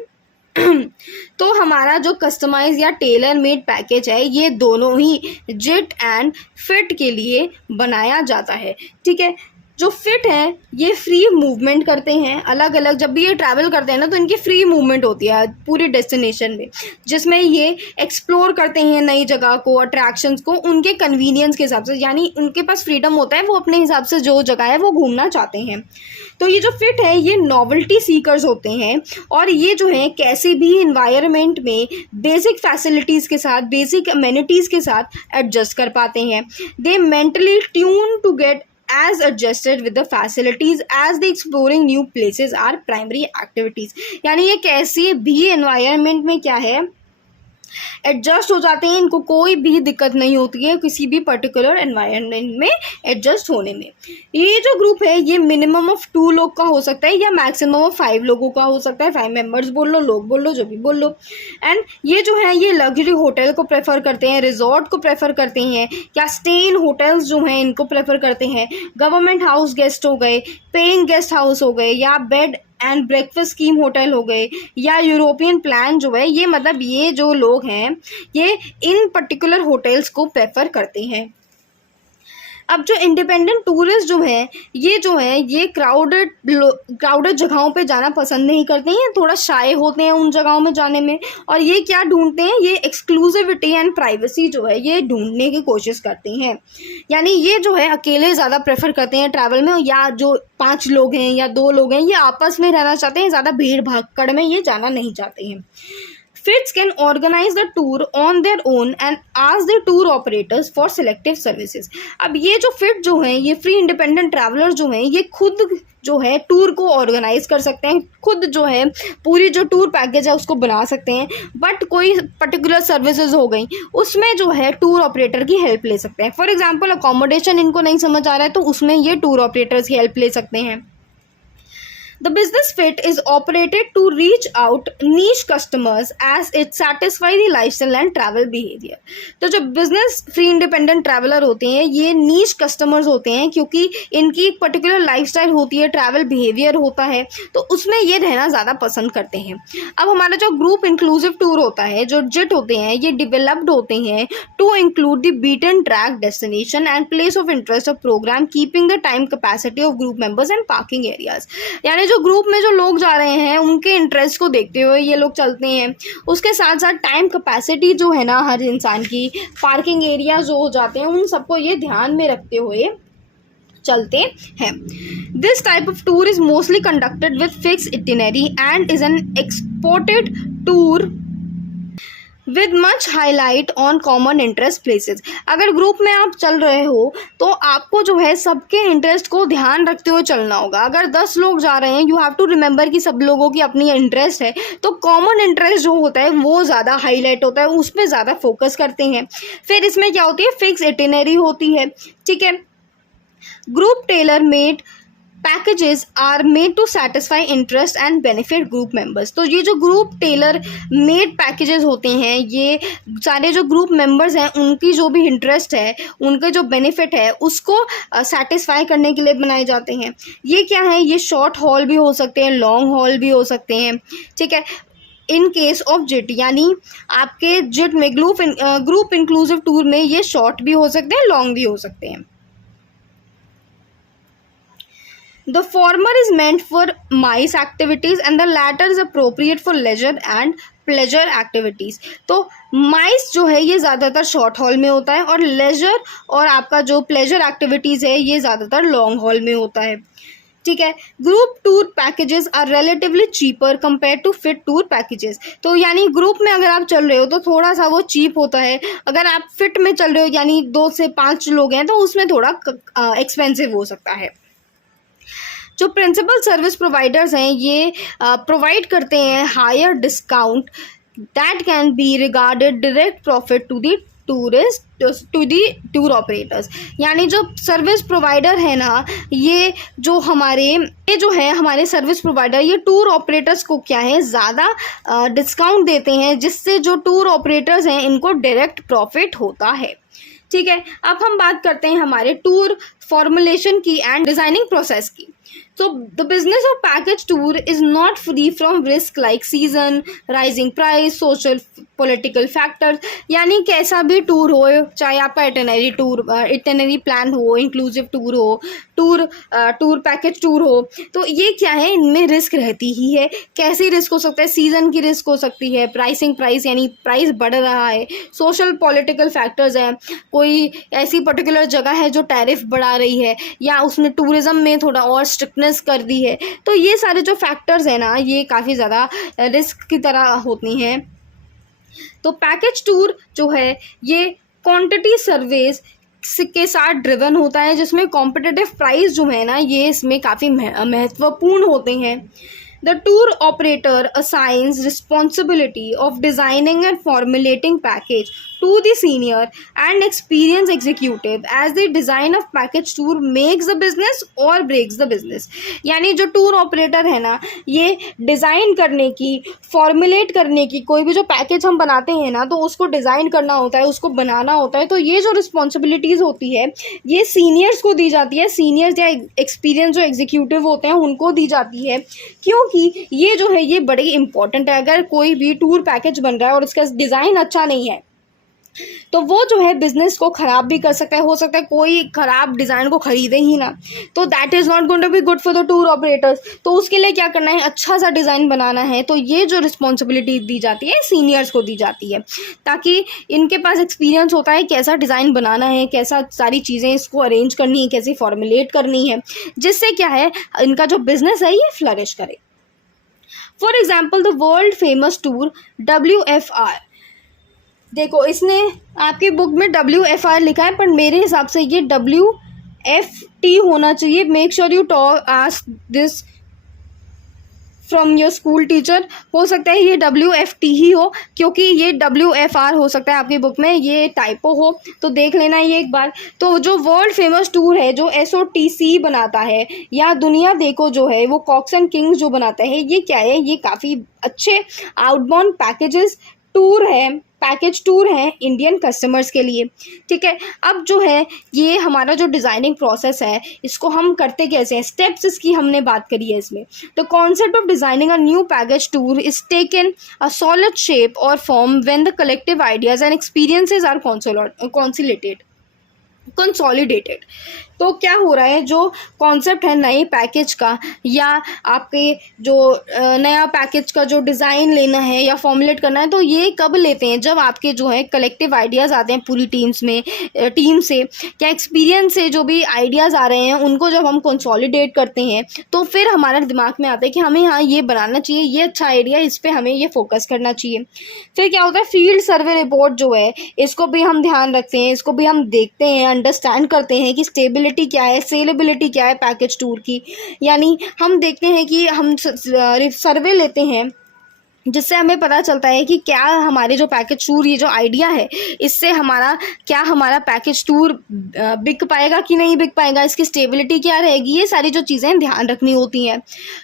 तो हमारा जो कस्टमाइज या टेलर मेड पैकेज है ये दोनों ही जिट एंड फिट के लिए बनाया जाता है, ठीक है। जो फिट हैं ये फ्री मूवमेंट करते हैं, अलग अलग जब भी ये ट्रैवल करते हैं ना तो इनकी फ्री मूवमेंट होती है पूरी डेस्टिनेशन में, जिसमें ये एक्सप्लोर करते हैं नई जगह को, अट्रैक्शंस को उनके कन्वीनियंस के हिसाब से, यानी उनके पास फ्रीडम होता है, वो अपने हिसाब से जो जगह है वो घूमना चाहते हैं। तो ये जो फिट है ये नॉवेल्टी सीकर्स होते हैं और ये जो है कैसे भी इन्वायरमेंट में बेसिक फैसिलिटीज़ के साथ, बेसिक अमेनिटीज़ के साथ एडजस्ट कर पाते हैं। They mentally tune to get as adjusted with the facilities as the exploring new places are primary activities। यानी ये कैसे भी environment में क्या है एडजस्ट हो जाते हैं, इनको कोई भी दिक्कत नहीं होती है किसी भी पर्टिकुलर एनवायरनमेंट में एडजस्ट होने में। ये जो ग्रुप है ये मिनिमम ऑफ 2 लोग का हो सकता है या मैक्सिमम ऑफ 5 लोगों का हो सकता है, 5 मेंबर्स बोल लो, लोग बोल लो, जो भी बोल लो। एंड ये जो है ये लग्जरी होटल को प्रेफर करते हैं, रिजॉर्ट को प्रेफर करते हैं, या स्टे इन होटल्स जो हैं इनको प्रेफर करते हैं, गवर्नमेंट हाउस गेस्ट हो गए, पेइंग गेस्ट हाउस हो गए, या bed and breakfast scheme hotel हो गए, या यूरोपियन प्लान जो है, ये मतलब ये जो लोग हैं ये इन पर्टिकुलर होटल्स को प्रेफर करते हैं। अब जो इंडिपेंडेंट टूरिस्ट जो है ये क्राउडेड जगहों पे जाना पसंद नहीं करते हैं, थोड़ा शाय होते हैं उन जगहों में जाने में, और ये क्या ढूंढते हैं, ये एक्सक्लूसिविटी एंड प्राइवेसी जो है ये ढूंढने की कोशिश करते हैं। यानी ये जो है अकेले ज़्यादा प्रेफर करते हैं ट्रैवल में, या जो 5 लोग हैं या 2 लोग हैं ये आपस में रहना चाहते हैं, ज़्यादा भीड़ भागड़ में ये जाना नहीं चाहते हैं। Fits can organize the tour on their own and ask the tour operators for selective services। अब ये जो फिट जो हैं ये फ्री इंडिपेंडेंट ट्रैवलर जो हैं ये खुद जो है टूर को ऑर्गेनाइज कर सकते हैं, खुद जो है पूरी जो टूर पैकेज है उसको बना सकते हैं, बट कोई पर्टिकुलर सर्विसेज हो गई उसमें जो है टूर ऑपरेटर की हेल्प ले सकते हैं। फॉर एग्जांपल अकोमोडेशन इनको नहीं समझ आ रहा है तो उसमें ये टूर ऑपरेटर्स की हेल्प ले सकते हैं। The business fit is operated to reach out niche customers as it satisfy the lifestyle and travel behavior। तो जो बिजनेस फ्री इंडिपेंडेंट ट्रैवलर होते हैं ये नीच कस्टमर्स होते हैं क्योंकि इनकी एक पर्टिकुलर लाइफस्टाइल होती है, ट्रैवल बिहेवियर होता है, तो उसमें ये रहना ज़्यादा पसंद करते हैं। अब हमारा जो ग्रुप इंक्लूसिव टूर होता है, जो जिट होते हैं, ये डिवेलप्ड होते हैं to include the beaten track destination and place of interest of program keeping the time capacity of group members and parking areas. यानी जो ग्रुप में जो लोग जा रहे हैं उनके इंटरेस्ट को देखते हुए ये लोग चलते हैं, उसके साथ साथ टाइम कैपेसिटी जो है ना हर इंसान की, पार्किंग एरिया जो हो जाते हैं उन सबको ये ध्यान में रखते हुए चलते हैं। This type of tour is mostly conducted with fix itinerary and is an exported tour with much highlight on common interest places. अगर ग्रुप में आप चल रहे हो तो आपको जो है सबके इंटरेस्ट को ध्यान रखते हुए चलना होगा। अगर 10 लोग जा रहे हैं, यू हैव टू रिमेंबर कि सब लोगों की अपनी इंटरेस्ट है, तो कॉमन इंटरेस्ट जो होता है वो ज़्यादा हाईलाइट होता है, उस पर ज़्यादा फोकस करते हैं। फिर इसमें क्या होती है, फिक्स इटिनरी होती है, ठीक है। Group tailor made packages are made to satisfy interest and benefit group members. तो ये जो ग्रुप टेलर मेड पैकेजेस होते हैं ये सारे जो ग्रुप मेंबर्स हैं उनकी जो भी इंटरेस्ट है, उनके जो बेनिफिट है उसको सेटिस्फाई करने के लिए बनाए जाते हैं। ये क्या है, ये शॉर्ट हॉल भी हो सकते हैं, लॉन्ग हॉल भी हो सकते हैं, ठीक है। इन केस ऑफ जिट, यानी आपके जिट में ग्रुप इंक्लूसिव टूर में ये शॉर्ट भी हो सकते हैं, लॉन्ग भी हो सकते हैं। The former is meant for MICE activities and the latter is appropriate for leisure and pleasure activities। तो MICE जो है ये ज़्यादातर शॉर्ट हॉल में होता है और लेजर और आपका जो प्लेजर एक्टिविटीज़ है ये ज़्यादातर लॉन्ग हॉल में होता है, ठीक है। Group tour packages are relatively cheaper compare to fit tour packages. तो यानी ग्रुप में अगर आप चल रहे हो तो थोड़ा सा वो चीप होता है, अगर आप फिट में चल रहे हो यानी 2 से 5 लोग हैं तो उसमें थोड़ा एक्सपेंसिव हो सकता है। जो प्रिंसिपल सर्विस प्रोवाइडर्स हैं ये प्रोवाइड करते हैं higher discount that can be regarded direct profit to the tour operators. यानी जो सर्विस प्रोवाइडर है ना ये जो हमारे सर्विस प्रोवाइडर ये टूर ऑपरेटर्स को क्या है ज़्यादा डिस्काउंट देते हैं, जिससे जो टूर ऑपरेटर्स हैं इनको डायरेक्ट प्रॉफिट होता है, ठीक है। अब हम बात करते हैं हमारे टूर फॉर्मुलेशन की एंड डिज़ाइनिंग प्रोसेस की। So the business of package tour is not free from risk like season, rising price, social political factors. यानी कैसा भी टूर हो, चाहे आपका इटनरी प्लान हो, इंक्लूसिव टूर हो, टूर पैकेज टूर हो, तो ये क्या है, इनमें रिस्क रहती ही है. कैसी रिस्क हो सकता है? सीजन की रिस्क हो सकती है, प्राइस यानी प्राइस बढ़ रहा है, सोशल पॉलिटिकल फैक्टर्स हैं, कोई ऐसी पर्टिकुलर जगह है जो टैरिफ बढ़ा रही है या उसने टूरिज्म में थोड़ा और स्ट्रिक्टनेस कर दी है. तो ये सारे जो फैक्टर्स हैं ना, ये काफ़ी ज़्यादा रिस्क की तरह होती हैं. तो पैकेज टूर जो है ये क्वांटिटी सर्वेज के साथ ड्रिवन होता है, जिसमें कॉम्पिटिटिव प्राइस जो है ना, ये इसमें काफ़ी महत्वपूर्ण होते हैं. The tour operator assigns responsibility of designing and formulating package to the senior and experienced executive as the design of package tour makes the business or breaks the business. यानी जो टूर ऑपरेटर है ना, ये design करने की, formulate करने की, कोई भी जो पैकेज हम बनाते हैं ना, तो उसको डिज़ाइन करना होता है, उसको बनाना होता है. तो ये जो रिस्पॉन्सिबिलिटीज़ होती है, ये सीनियर्स को दी जाती है. सीनियर्स या एक्सपीरियंस जो एग्जीक्यूटिव होते हैं उनको दी जाती है, क्योंकि ये जो है ये बड़े इंपॉर्टेंट है. अगर कोई भी टूर पैकेज बन रहा है और उसका डिज़ाइन अच्छा नहीं है, तो वो जो है बिजनेस को ख़राब भी कर सकता है. हो सकता है कोई ख़राब डिज़ाइन को ख़रीदे ही ना, तो that is not going to be good for the tour operators. तो उसके लिए क्या करना है, अच्छा सा डिज़ाइन बनाना है. तो ये जो रिस्पॉन्सिबिलिटी दी जाती है सीनियर्स को दी जाती है, ताकि इनके पास एक्सपीरियंस होता है कैसा डिज़ाइन बनाना है, कैसा सारी चीज़ें इसको अरेंज करनी है, कैसे फॉर्मुलेट करनी है, जिससे क्या है इनका जो बिज़नेस है ये फ्लरिश करे. For example the world famous tour WFR. देखो, इसने आपकी बुक में WFR लिखा है, पर मेरे हिसाब से ये WFT होना चाहिए. Make sure you ask this from your school teacher. हो सकता है ये WFT ही हो, क्योंकि ये WFR हो सकता है आपकी बुक में ये टाइपो हो, तो देख लेना ये एक बार. तो जो वर्ल्ड फेमस टूर है जो SOTC बनाता है, या दुनिया देखो जो है वो कॉक्स एंड किंग्स जो बनाता है, ये क्या है, ये काफ़ी अच्छे आउटबाउंड पैकेज टूर हैं इंडियन कस्टमर्स के लिए. ठीक है, अब जो है ये हमारा जो डिज़ाइनिंग प्रोसेस है, इसको हम करते कैसे हैं, स्टेप्स इसकी हमने बात करी है इसमें. The concept of designing a new package tour is taken a solid shape और form when the collective ideas and experiences are consolidated. तो क्या हो रहा है, जो कॉन्सेप्ट है नए पैकेज का, या आपके जो नया पैकेज का जो डिज़ाइन लेना है या फॉर्मुलेट करना है, तो ये कब लेते हैं, जब आपके जो है कलेक्टिव आइडियाज़ आते हैं पूरी टीम से, क्या एक्सपीरियंस से जो भी आइडियाज़ आ रहे हैं उनको जब हम कंसोलिडेट करते हैं, तो फिर हमारे दिमाग में आता है कि हमें हाँ ये बनाना चाहिए, ये अच्छा आइडिया, इस पर हमें ये फोकस करना चाहिए. फिर क्या होता है, फील्ड सर्वे रिपोर्ट जो है, इसको भी हम ध्यान रखते हैं, इसको भी हम देखते हैं, अंडरस्टैंड करते हैं कि स्टेबिलिटी क्या है, सेलेबिलिटी क्या है पैकेज टूर की. यानी हम देखते हैं कि हम सर्वे लेते हैं, जिससे हमें पता चलता है कि क्या हमारे जो पैकेज टूर, ये जो आइडिया है, इससे हमारा पैकेज टूर बिक पाएगा कि नहीं बिक पाएगा, इसकी स्टेबिलिटी क्या रहेगी, ये सारी जो चीज़ें ध्यान रखनी होती हैं.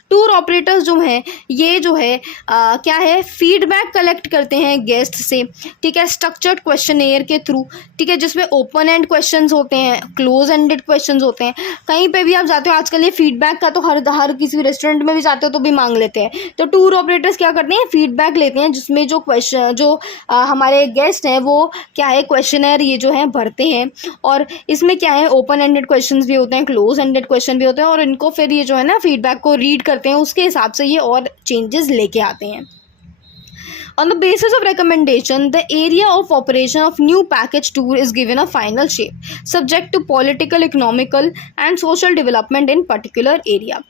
टूर ऑपरेटर्स जो हैं, ये जो है क्या है, फीडबैक कलेक्ट करते हैं गेस्ट से. ठीक है, स्ट्रक्चर्ड क्वेश्चनेयर के थ्रू. ठीक है, जिसमें ओपन एंड क्वेश्चंस होते हैं, क्लोज एंडेड क्वेश्चंस होते हैं. कहीं पे भी आप जाते हो आजकल, ये फीडबैक का तो हर किसी रेस्टोरेंट में भी जाते हो तो भी मांग लेते हैं. तो टूर ऑपरेटर्स क्या करते हैं, फीडबैक लेते हैं, जिसमें जो हमारे गेस्ट हैं वो क्या है, क्वेश्चनर ये जो है भरते हैं. और इसमें क्या है, ओपन एंडेड क्वेश्चंस भी होते हैं, क्लोज एंडेड क्वेश्चन भी होते हैं, और इनको फिर ये जो है ना फीडबैक को रीड करते हैं, उसके हिसाब से ये और चेंजेस लेके आते हैं. On the basis of recommendation, the area of operation of new package tour is given a final shape, subject to political, economical and social development in particular area.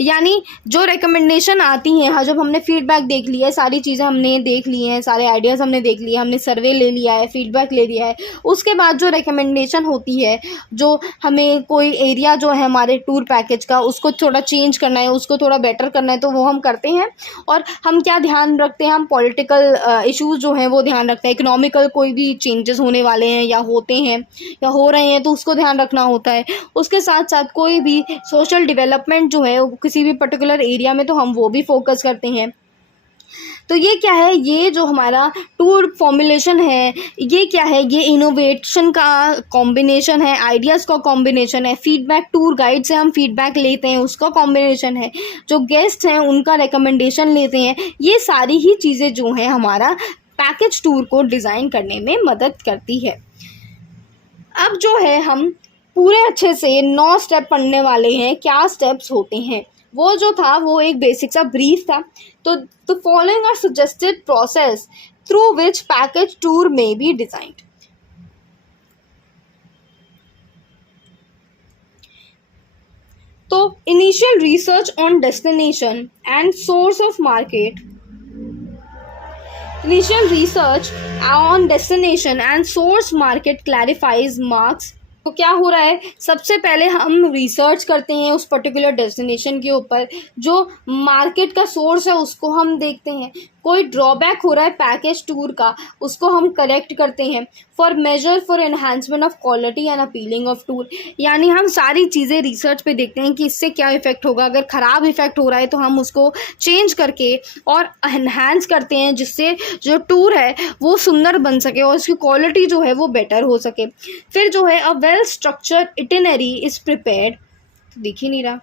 यानी जो रिकमेंडेशन आती हैं, हाँ, जब हमने फीडबैक देख लिया है, सारी चीज़ें हमने देख ली हैं, सारे आइडियाज़ हमने देख लिए, हमने सर्वे ले लिया है, फीडबैक ले लिया है, उसके बाद जो रिकमेंडेशन होती है, जो हमें कोई एरिया जो है हमारे टूर पैकेज का, उसको थोड़ा चेंज करना है, उसको थोड़ा बेटर करना है, तो वो हम करते हैं. और हम क्या ध्यान रखते हैं, हम पॉलिटिकल इशूज़ जो हैं वो ध्यान रखते हैं, इकोनॉमिकल कोई भी चेंजेस होने वाले हैं या होते हैं या हो रहे हैं तो उसको ध्यान रखना होता है. उसके साथ साथ कोई भी सोशल डेवलपमेंट जो है किसी भी पर्टिकुलर एरिया में, तो हम वो भी फोकस करते हैं. तो ये क्या है, ये जो हमारा टूर फॉर्मुलेशन है ये क्या है, ये इनोवेशन का कॉम्बिनेशन है, आइडियाज़ का कॉम्बिनेशन है, फीडबैक टूर गाइड से हम फीडबैक लेते हैं उसका कॉम्बिनेशन है, जो गेस्ट हैं उनका रिकमेंडेशन लेते हैं। ये सारी ही चीज़ें जो हैं हमारा पैकेज टूर को डिज़ाइन करने में मदद करती है। अब जो है हम पूरे अच्छे से 9 स्टेप पढ़ने वाले हैं। क्या स्टेप्स होते हैं, वो जो था वो एक बेसिक सा ब्रीफ था। तो following are suggested process through which package tour may be designed. तो initial research on destination and source of market, initial research on destination and source market clarifies marks। तो क्या हो रहा है, सबसे पहले हम रिसर्च करते हैं उस पर्टिकुलर डेस्टिनेशन के ऊपर, जो मार्केट का सोर्स है उसको हम देखते हैं, कोई ड्रॉबैक हो रहा है पैकेज टूर का उसको हम करेक्ट करते हैं। For major for enhancement of quality and appealing of tour, यानी हम सारी चीज़ें रिसर्च पे देखते हैं कि इससे क्या इफेक्ट होगा, अगर ख़राब इफेक्ट हो रहा है तो हम उसको चेंज करके और एनहांस करते हैं जिससे जो टूर है वो सुंदर बन सके और उसकी क्वालिटी जो है वो बेटर हो सके। फिर जो है a well structured itinerary is prepared, दिख ही नहीं रहा,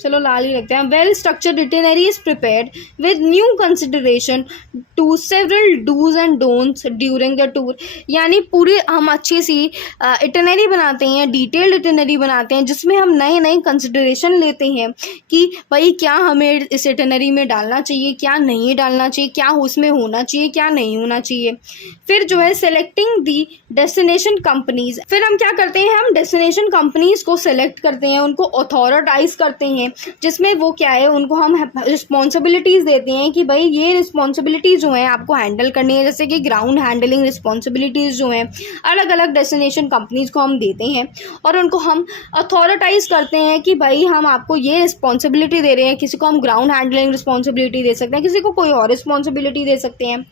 चलो लाल ही रखते हैं। Well structured itinerary is prepared with new consideration to several dos and don'ts during the tour, यानी पूरी हम अच्छी सी इटिनरी बनाते हैं, डिटेल्ड इटिनरी बनाते हैं जिसमें हम नए नए कंसिडरेशन लेते हैं कि भाई क्या हमें इस इटिनरी में डालना चाहिए, क्या नहीं डालना चाहिए, क्या उसमें होना चाहिए, क्या नहीं होना चाहिए। फिर जो है सेलेक्टिंग दी डेस्टिनेशन कंपनीज, फिर हम क्या करते हैं, हम डेस्टिनेशन कंपनीज को सेलेक्ट करते हैं, उनको अथॉराइज करते हैं, जिसमें वो क्या है उनको हम रिस्पॉन्सिबिलिटीज़ देते हैं कि भाई ये रिस्पॉन्सिबिलिटीज़ जो हैं आपको हैंडल करनी है, जैसे कि ग्राउंड हैंडलिंग रिस्पॉन्सिबिलिटीज़ जो हैं अलग अलग डेस्टिनेशन कंपनीज को हम देते हैं और उनको हम अथॉराइज करते हैं कि भाई हम आपको ये रिस्पॉन्सिबिलिटी दे रहे हैं। किसी को हम ग्राउंड हैंडलिंग रिस्पॉन्सिबिलिटी दे सकते हैं, किसी को कोई और रिस्पॉन्सिबिलिटी दे सकते हैं।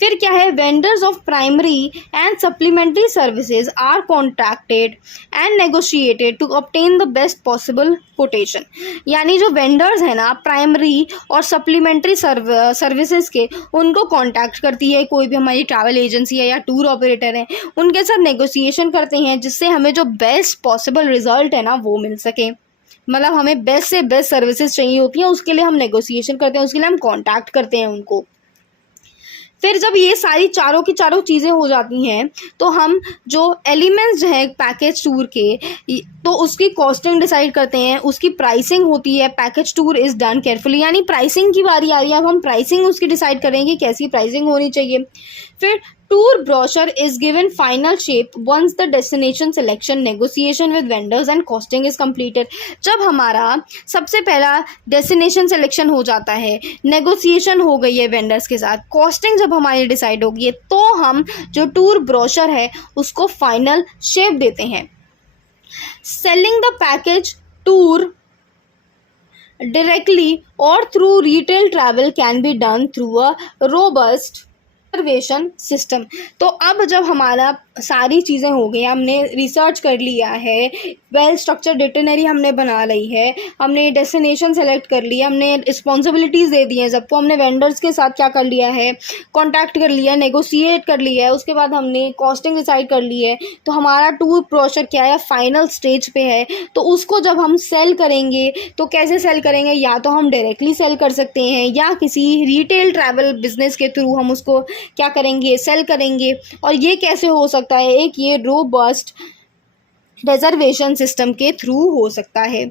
फिर क्या है, vendors of primary and supplementary services are contracted and negotiated to obtain the best possible quotation, यानी जो वेंडर्स हैं ना प्राइमरी और सप्लीमेंट्री सर्विसेज के, उनको कॉन्टैक्ट करती है कोई भी हमारी ट्रैवल एजेंसी है या टूर ऑपरेटर है, उनके साथ नेगोशिएशन करते हैं जिससे हमें जो बेस्ट पॉसिबल रिजल्ट है ना वो मिल सके। मतलब हमें बेस्ट से बेस्ट सर्विसेज चाहिए होती हैं, उसके लिए हम नेगोशिएशन करते हैं, उसके लिए हम कॉन्टैक्ट करते हैं उनको। फिर जब ये सारी चारों की चारों चीज़ें हो जाती हैं तो हम जो एलिमेंट्स हैं पैकेज टूर के, तो उसकी कॉस्टिंग डिसाइड करते हैं, उसकी प्राइसिंग होती है। Package tour is done carefully, यानी प्राइसिंग की बारी आ रही है, अब हम प्राइसिंग उसकी डिसाइड करेंगे कैसी प्राइसिंग होनी चाहिए। फिर tour brochure is given final shape once the destination selection, negotiation with vendors and costing is completed. जब हमारा सबसे पहला डेस्टिनेशन सिलेक्शन हो जाता है, नेगोशिएशन हो गई है वेंडर्स के साथ, कॉस्टिंग जब हमारी डिसाइड होगी है, तो हम जो टूर ब्रोशर है उसको फाइनल शेप देते हैं। Selling the package tour directly or through retail travel can be done through a robust reservation system. तो अब जब हमारा सारी चीज़ें हो गई, हमने रिसर्च कर लिया है, वेल स्ट्रक्चर्ड इटिनरी हमने बना ली है, हमने डेस्टिनेशन सेलेक्ट कर लिया, हमने रिस्पॉन्सिबिलिटीज़ दे दी हैं सबको, हमने वेंडर्स के साथ क्या कर लिया है, कॉन्टैक्ट कर लिया, नेगोशिएट कर लिया है, उसके बाद हमने कॉस्टिंग डिसाइड कर ली है, तो हमारा टूर ब्रोशर क्या है, फाइनल स्टेज पे है। तो उसको जब हम सेल करेंगे तो कैसे सेल करेंगे, या तो हम डायरेक्टली सेल कर सकते हैं या किसी रिटेल ट्रैवल बिजनेस के थ्रू हम उसको क्या करेंगे, सेल करेंगे। और ये कैसे हो सकता है, एक ये रोबस्ट रिजर्वेशन सिस्टम के थ्रू हो सकता है।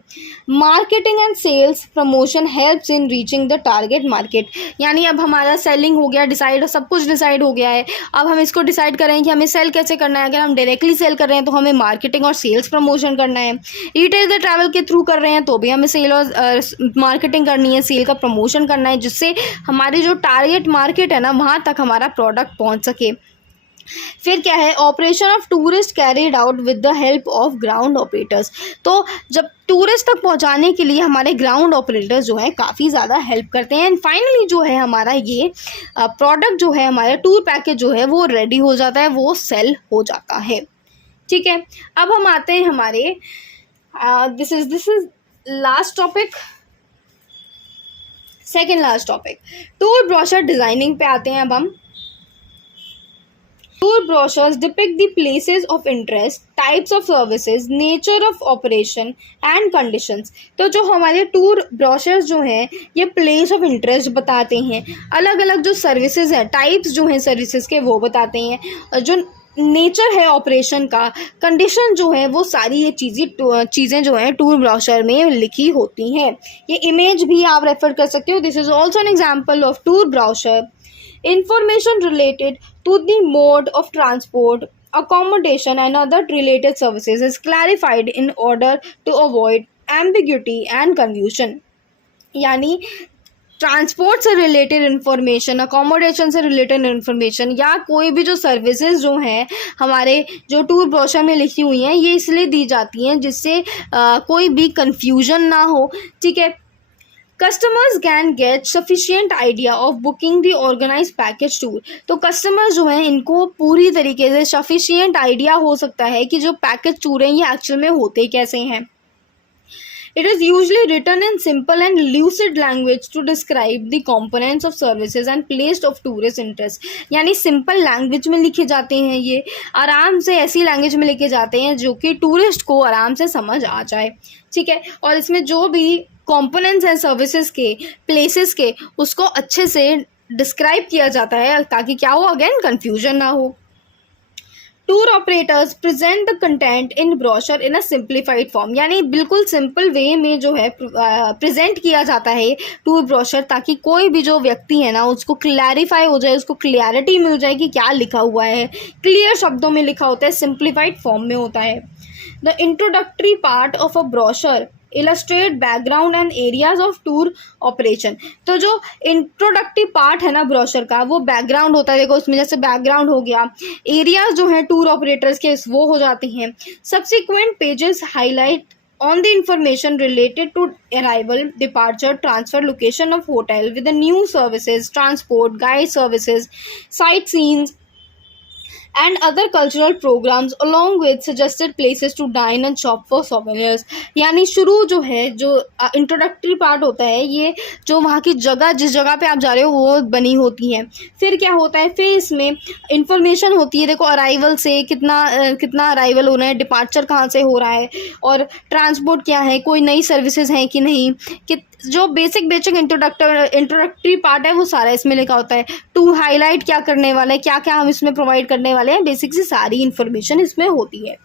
Marketing and sales promotion helps in reaching the target market, यानी अब हमारा सेलिंग हो गया डिसाइड, सब कुछ डिसाइड हो गया है, अब हम इसको डिसाइड करें कि हमें सेल कैसे करना है। अगर हम डायरेक्टली सेल कर रहे हैं तो हमें मार्केटिंग और सेल्स प्रमोशन करना है, रिटेल द ट्रैवल के थ्रू कर रहे हैं तो भी हमें सेल और मार्केटिंग करनी है, सेल का प्रमोशन करना है, जिससे हमारी जो टारगेट मार्केट है ना वहाँ तक हमारा प्रोडक्ट पहुँच सके। फिर क्या है, operation of tourist carried out with the help of ground operators. तो जब टूरिस्ट तक पहुंचाने के लिए हमारे ग्राउंड ऑपरेटर्स जो हैं काफ़ी ज़्यादा हेल्प करते हैं। एंड फाइनली जो है हमारा ये प्रोडक्ट जो है, हमारा टूर पैकेज जो है वो रेडी हो जाता है, वो सेल हो जाता है। ठीक है, अब हम आते हैं हमारे this is last topic. Second last topic, tour brochure designing पे आते हैं अब हम। Tour brochures depict the places of interest, types of services, nature of operation and conditions. तो जो हमारे टूर ब्रोशर्स जो हैं ये प्लेस ऑफ इंटरेस्ट बताते हैं, अलग अलग जो सर्विसेज हैं, टाइप्स जो हैं सर्विसेज के वो बताते हैं, जो नेचर है ऑपरेशन का, कंडीशन जो है, वो सारी ये चीज़ें जो हैं टूर ब्रोशर में लिखी होती हैं। ये इमेज भी आप रेफर कर सकते हो। This is also an example of tour brochure. Information related to the mode of transport, accommodation and other related services is clarified in order to avoid ambiguity and confusion। यानी transport से related information, accommodation से related information या कोई भी जो services जो हैं हमारे जो टूर ब्रोशर में लिखी हुई हैं, ये इसलिए दी जाती हैं जिससे कोई भी कन्फ्यूजन ना हो। ठीक है, customers can get sufficient idea of booking the organise package tour. तो कस्टमर्स जो हैं इनको पूरी तरीके से सफिशियंट आइडिया हो सकता है कि जो पैकेज टूर हैं ये एक्चुअल में होते कैसे हैं। It is usually written in simple and lucid language to describe the components of services and place of tourist interest। यानी सिंपल लैंग्वेज में लिखे जाते हैं, ये आराम से ऐसी लैंग्वेज में लिखे जाते हैं जो कि टूरिस्ट को आराम से समझ आ जाए। ठीक है, और इसमें जो भी कंपोनेंट्स हैं सर्विसेज के, प्लेसेस के, उसको अच्छे से डिस्क्राइब किया जाता है ताकि क्या हो, अगेन कन्फ्यूजन ना हो। Tour operators present the content in brochure in a simplified form. यानी बिल्कुल सिंपल वे में जो है प्रेजेंट किया जाता है टूर ब्रोशर, ताकि कोई भी जो व्यक्ति है ना उसको क्लैरिफाई हो जाए, उसको क्लैरिटी मिल जाए कि क्या लिखा हुआ है। क्लियर शब्दों में लिखा होता है, सिंप्लीफाइड फॉर्म में होता है। The introductory part of a brochure illustrate background and areas of tour operation. तो जो इंट्रोडक्टिव पार्ट है ना ब्रोशर का, वो बैकग्राउंड होता है। देखो उसमें जैसे बैकग्राउंड हो गया, एरियाज जो हैं टूर ऑपरेटर्स के वो हो जाते हैं। Subsequent pages highlight on the information related to arrival, departure, transfer, location of hotel with the new services, transport, guide services, sightseeing and other cultural programs along with suggested places to dine and shop for souvenirs। यानी शुरू जो है, जो introductory part होता है, ये जो वहाँ की जगह, जिस जगह पे आप जा रहे हो वो बनी होती है। फिर क्या होता है, फिर इसमें इंफॉर्मेशन होती है। देखो अराइवल से कितना अराइवल हो रहा है, डिपार्चर कहाँ से हो रहा है, और ट्रांसपोर्ट क्या है, कोई नई सर्विसेज हैं कि नहीं, कि जो बेसिक इंट्रोडक्टरी पार्ट है वो सारा इसमें लिखा होता है। टू हाईलाइट क्या करने वाला है, क्या क्या हम इसमें प्रोवाइड करने वाले हैं, बेसिक से सारी इन्फॉर्मेशन इसमें होती है।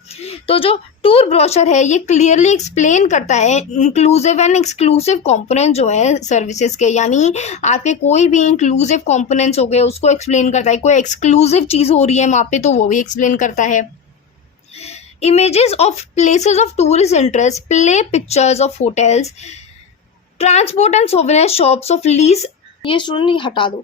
तो जो टूर ब्रोशर है ये क्लियरली एक्सप्लेन करता है इंक्लूसिव एंड एक्सक्लूसिव कंपोनेंट जो है सर्विसेज के। यानी आपके कोई भी इंक्लूसिव कंपोनेंट्स हो गए उसको एक्सप्लेन करता है, कोई एक्सक्लूसिव चीज़ हो रही है वहाँ पे तो वो भी एक्सप्लेन करता है। Images of places of tourist interest, play pictures of hotels, transport and souvenir shops of lease, ये स्टूडेंट हटा दो,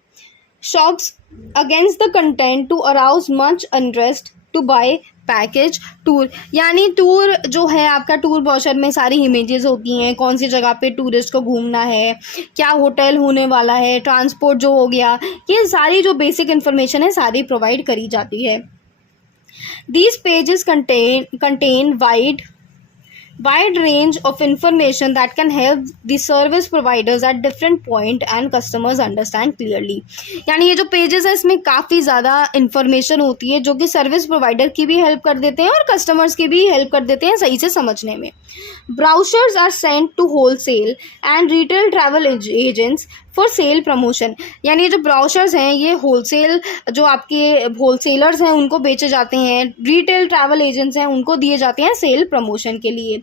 shops against the content to arouse much interest to buy package tour. यानी टूर जो है आपका tour brochure में सारी images होती हैं, कौन सी जगह पे टूरिस्ट को घूमना है, क्या होटल होने वाला है, ट्रांसपोर्ट जो हो गया, ये सारी जो बेसिक इन्फॉर्मेशन है सारी प्रोवाइड करी जाती है। These pages contain wide range of information that can help the service providers at different point and customers understand clearly। यानी ये जो पेजेस है इसमें काफ़ी ज़्यादा इन्फॉर्मेशन होती है जो कि सर्विस प्रोवाइडर की भी हेल्प कर देते हैं और कस्टमर्स की भी हेल्प कर देते हैं सही से समझने में। Brochures are sent to wholesale and retail travel agents for sale promotion. यानी ये जो ब्राउशर्स हैं ये होलसेल, जो आपके होलसेलर्स हैं उनको बेचे जाते हैं, रिटेल ट्रैवल एजेंट्स हैं उनको दिए जाते हैं सेल प्रमोशन के लिए।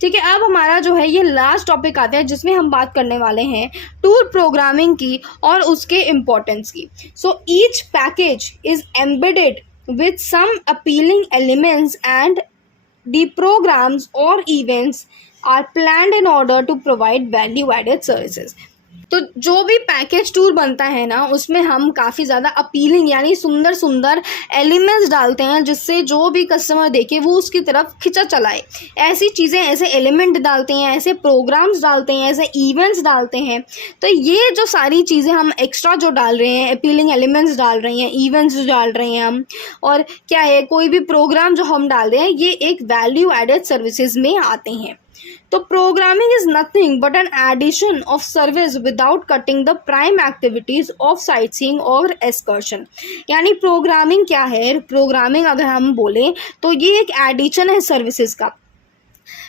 ठीक है, अब हमारा जो है ये लास्ट टॉपिक आता है जिसमें हम बात करने वाले हैं टूर प्रोग्रामिंग की और उसके इम्पोर्टेंस की। So each package is embedded with some appealing elements and the programs or events are planned in order to provide value added services। तो जो भी पैकेज टूर बनता है ना उसमें हम काफ़ी ज़्यादा अपीलिंग यानी सुंदर सुंदर एलिमेंट्स डालते हैं जिससे जो भी कस्टमर देखे वो उसकी तरफ खिंचा चलाए। ऐसी चीज़ें, ऐसे एलिमेंट डालते हैं, ऐसे प्रोग्राम्स डालते हैं, ऐसे इवेंट्स डालते हैं। तो ये जो सारी चीज़ें हम एक्स्ट्रा जो डाल रहे हैं, अपीलिंग एलिमेंट्स डाल रहे हैं, इवेंट्स जो डाल रहे हैं हम, और क्या है कोई भी प्रोग्राम जो हम डाल रहे हैं, ये एक वैल्यू एडेड सर्विसेज में आते हैं। तो programming is nothing but an addition of service without cutting the prime activities of sight seeing और एक्सकर्शन। यानी प्रोग्रामिंग क्या है, प्रोग्रामिंग अगर हम बोलें तो ये एक एडिशन है सर्विसेज का।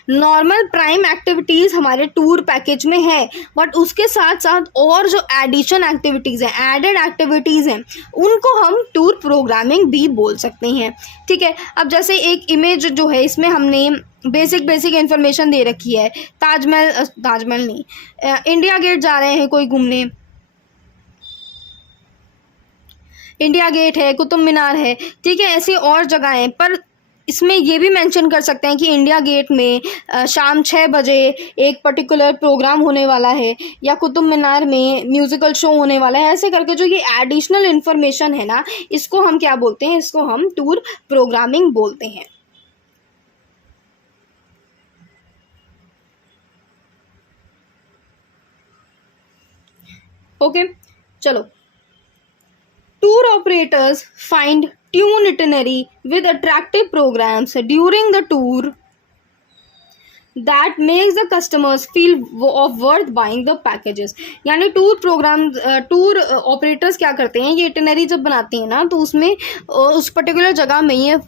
नॉर्मल प्राइम एक्टिविटीज़ हमारे टूर पैकेज में है, बट उसके साथ साथ और जो एडिशन एक्टिविटीज़ हैं, एडेड एक्टिविटीज़ हैं, उनको हम टूर प्रोग्रामिंग भी बोल सकते हैं। ठीक है, अब जैसे एक इमेज जो है इसमें हमने बेसिक इन्फॉर्मेशन दे रखी है, ताजमहल नहीं, इंडिया गेट जा रहे हैं कोई घूमने, इंडिया गेट है, कुतुब मीनार है, ठीक है, ऐसी और जगह हैं, पर इसमें ये भी मेंशन कर सकते हैं कि इंडिया गेट में शाम 6 बजे एक पर्टिकुलर प्रोग्राम होने वाला है, या कुतुब मीनार में म्यूज़िकल शो होने वाला है। ऐसे करके जो ये एडिशनल इन्फॉर्मेशन है ना, इसको हम क्या बोलते हैं, इसको हम टूर प्रोग्रामिंग बोलते हैं। ओके, चलो। Tour operators find tune itinerary with attractive programs during the tour that makes the customers feel of worth buying the packages। यानी टूर ऑपरेटर्स क्या करते हैं, ये इटिनरी जब बनाती हैं ना, तो उसमें उस पर्टिकुलर जगह में ये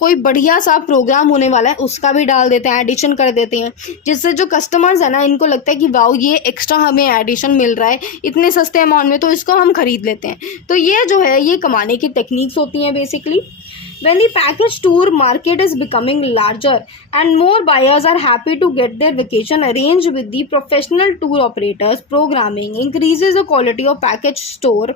कोई बढ़िया सा प्रोग्राम होने वाला है उसका भी डाल देते हैं, एडिशन कर देते हैं, जिससे जो कस्टमर्स है ना, इनको लगता है कि वाओ ये एक्स्ट्रा हमें एडिशन मिल रहा है इतने सस्ते अमाउंट में, तो इसको हम खरीद लेते हैं। तो ये जो है ये कमाने की टेक्निक्स होती हैं basically. When the package tour market is becoming larger and more buyers are happy to get their vacation arranged with the professional tour operators, programming increases the quality of package tour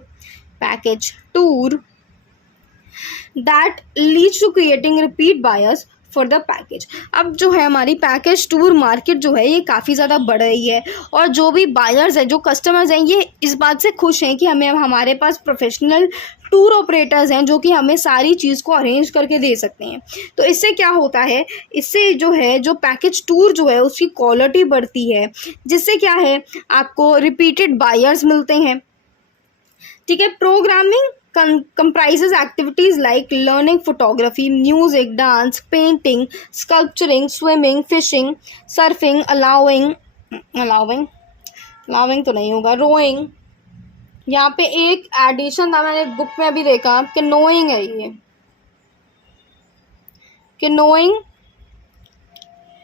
that leads to creating repeat buyers for the package. अब जो है हमारी package tour market जो है ये काफ़ी ज़्यादा बढ़ रही है, और जो भी बायर्स हैं, जो कस्टमर्स हैं, ये इस बात से खुश हैं कि हमारे पास प्रोफेशनल टूर ऑपरेटर्स हैं जो कि हमें सारी चीज़ को अरेंज करके दे सकते हैं। तो इससे क्या होता है, इससे जो है जो पैकेज टूर जो है उसकी क्वालिटी बढ़ती है, जिससे क्या है आपको रिपीटेड बायर्स मिलते हैं। ठीक है, programming comprises activities like learning photography, music, dance, painting, sculpturing, swimming, fishing, surfing, allowing तो नहीं होगा, rowing। यहाँ पे एक एडिशन था, मैंने बुक में अभी देखा कि नोइंग है ये, कि knowing,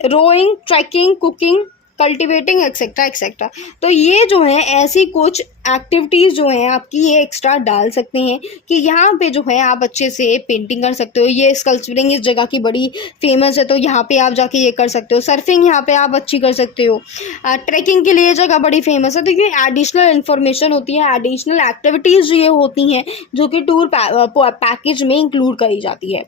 rowing, trekking, cooking, cultivating, etcetera etcetera. तो ये जो है ऐसी कुछ एक्टिविटीज़ जो हैं आपकी ये एक्स्ट्रा डाल सकते हैं कि यहाँ पे जो है आप अच्छे से पेंटिंग कर सकते हो, ये स्कल्पचरिंग इस जगह की बड़ी फेमस है तो यहाँ पे आप जाके ये कर सकते हो, सर्फिंग यहाँ पे आप अच्छी कर सकते हो, ट्रैकिंग के लिए जगह बड़ी फेमस है। तो ये एडिशनल इन्फॉर्मेशन होती है, एडिशनल एक्टिविटीज़ ये होती हैं जो कि टूर पैकेज में इंक्लूड करी जाती है।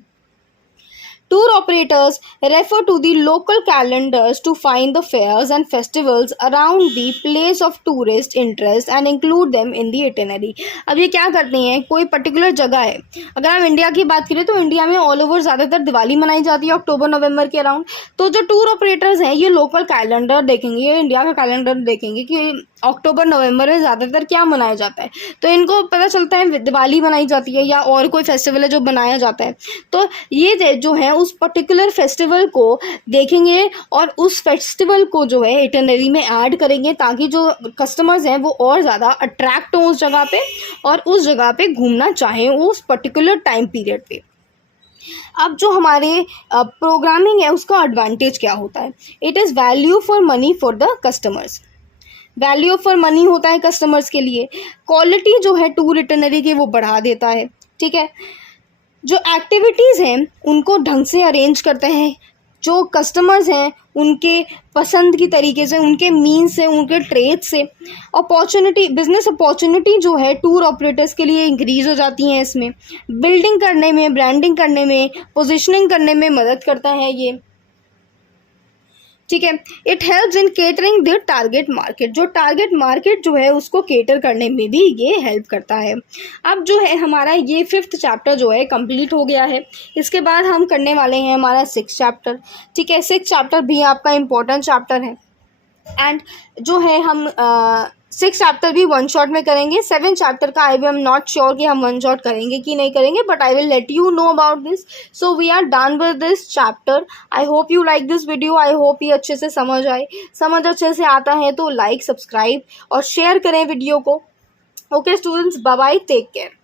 Tour operators refer to the local calendars to find the fairs and festivals around the place of tourist interest and include them in the itinerary। अब ये क्या करते हैं, कोई पर्टिकुलर जगह है, अगर हम इंडिया की बात करें तो इंडिया में ऑल ओवर ज़्यादातर दिवाली मनाई जाती है अक्टूबर नवंबर के अराउंड। तो जो टूर ऑपरेटर्स हैं ये लोकल कैलेंडर देखेंगे, ये इंडिया का कैलेंडर देखेंगे कि अक्टूबर नवंबर में ज़्यादातर क्या मनाया जाता है, तो इनको पता चलता है दिवाली मनाई जाती है या और कोई फेस्टिवल है जो मनाया जाता है। तो ये जो है उस पर्टिकुलर फेस्टिवल को देखेंगे और उस फेस्टिवल को जो है इटिनरी में ऐड करेंगे ताकि जो कस्टमर्स हैं वो और ज़्यादा अट्रैक्ट हों उस जगह पे और उस जगह पे घूमना चाहें उस पर्टिकुलर टाइम पीरियड पे। अब जो हमारे प्रोग्रामिंग है उसका एडवांटेज क्या होता है, it is value for money for the customers. Value for money होता है कस्टमर्स के लिए, क्वालिटी जो है टूर इटिनरी की वो बढ़ा देता है। ठीक है, जो एक्टिविटीज़ हैं उनको ढंग से अरेंज करते हैं, जो कस्टमर्स हैं उनके पसंद की तरीके से, उनके मीन्स से, उनके ट्रेड से अपॉर्चुनिटी, बिजनेस अपॉर्चुनिटी जो है टूर ऑपरेटर्स के लिए इंक्रीज़ हो जाती हैं। इसमें बिल्डिंग करने में, ब्रांडिंग करने में, पोजिशनिंग करने में मदद करता है ये। ठीक है, it helps in catering the target market, जो टारगेट मार्केट जो है उसको केटर करने में भी ये हेल्प करता है। अब जो है हमारा ये 5th चैप्टर जो है कंप्लीट हो गया है, इसके बाद हम करने वाले हैं हमारा 6th चैप्टर। ठीक है, 6th चैप्टर भी आपका इम्पोर्टेंट चैप्टर है एंड जो है हम 6 चैप्टर भी वन शॉट में करेंगे। 7 चैप्टर का आई एम नॉट श्योर कि हम वन शॉट करेंगे कि नहीं करेंगे, but I will let you know about this. So we are done with this chapter. I hope you like this video. I hope ये अच्छे से समझ आए। समझ अच्छे से आता है तो लाइक, सब्सक्राइब और शेयर करें वीडियो को। Okay students, bye bye, take care.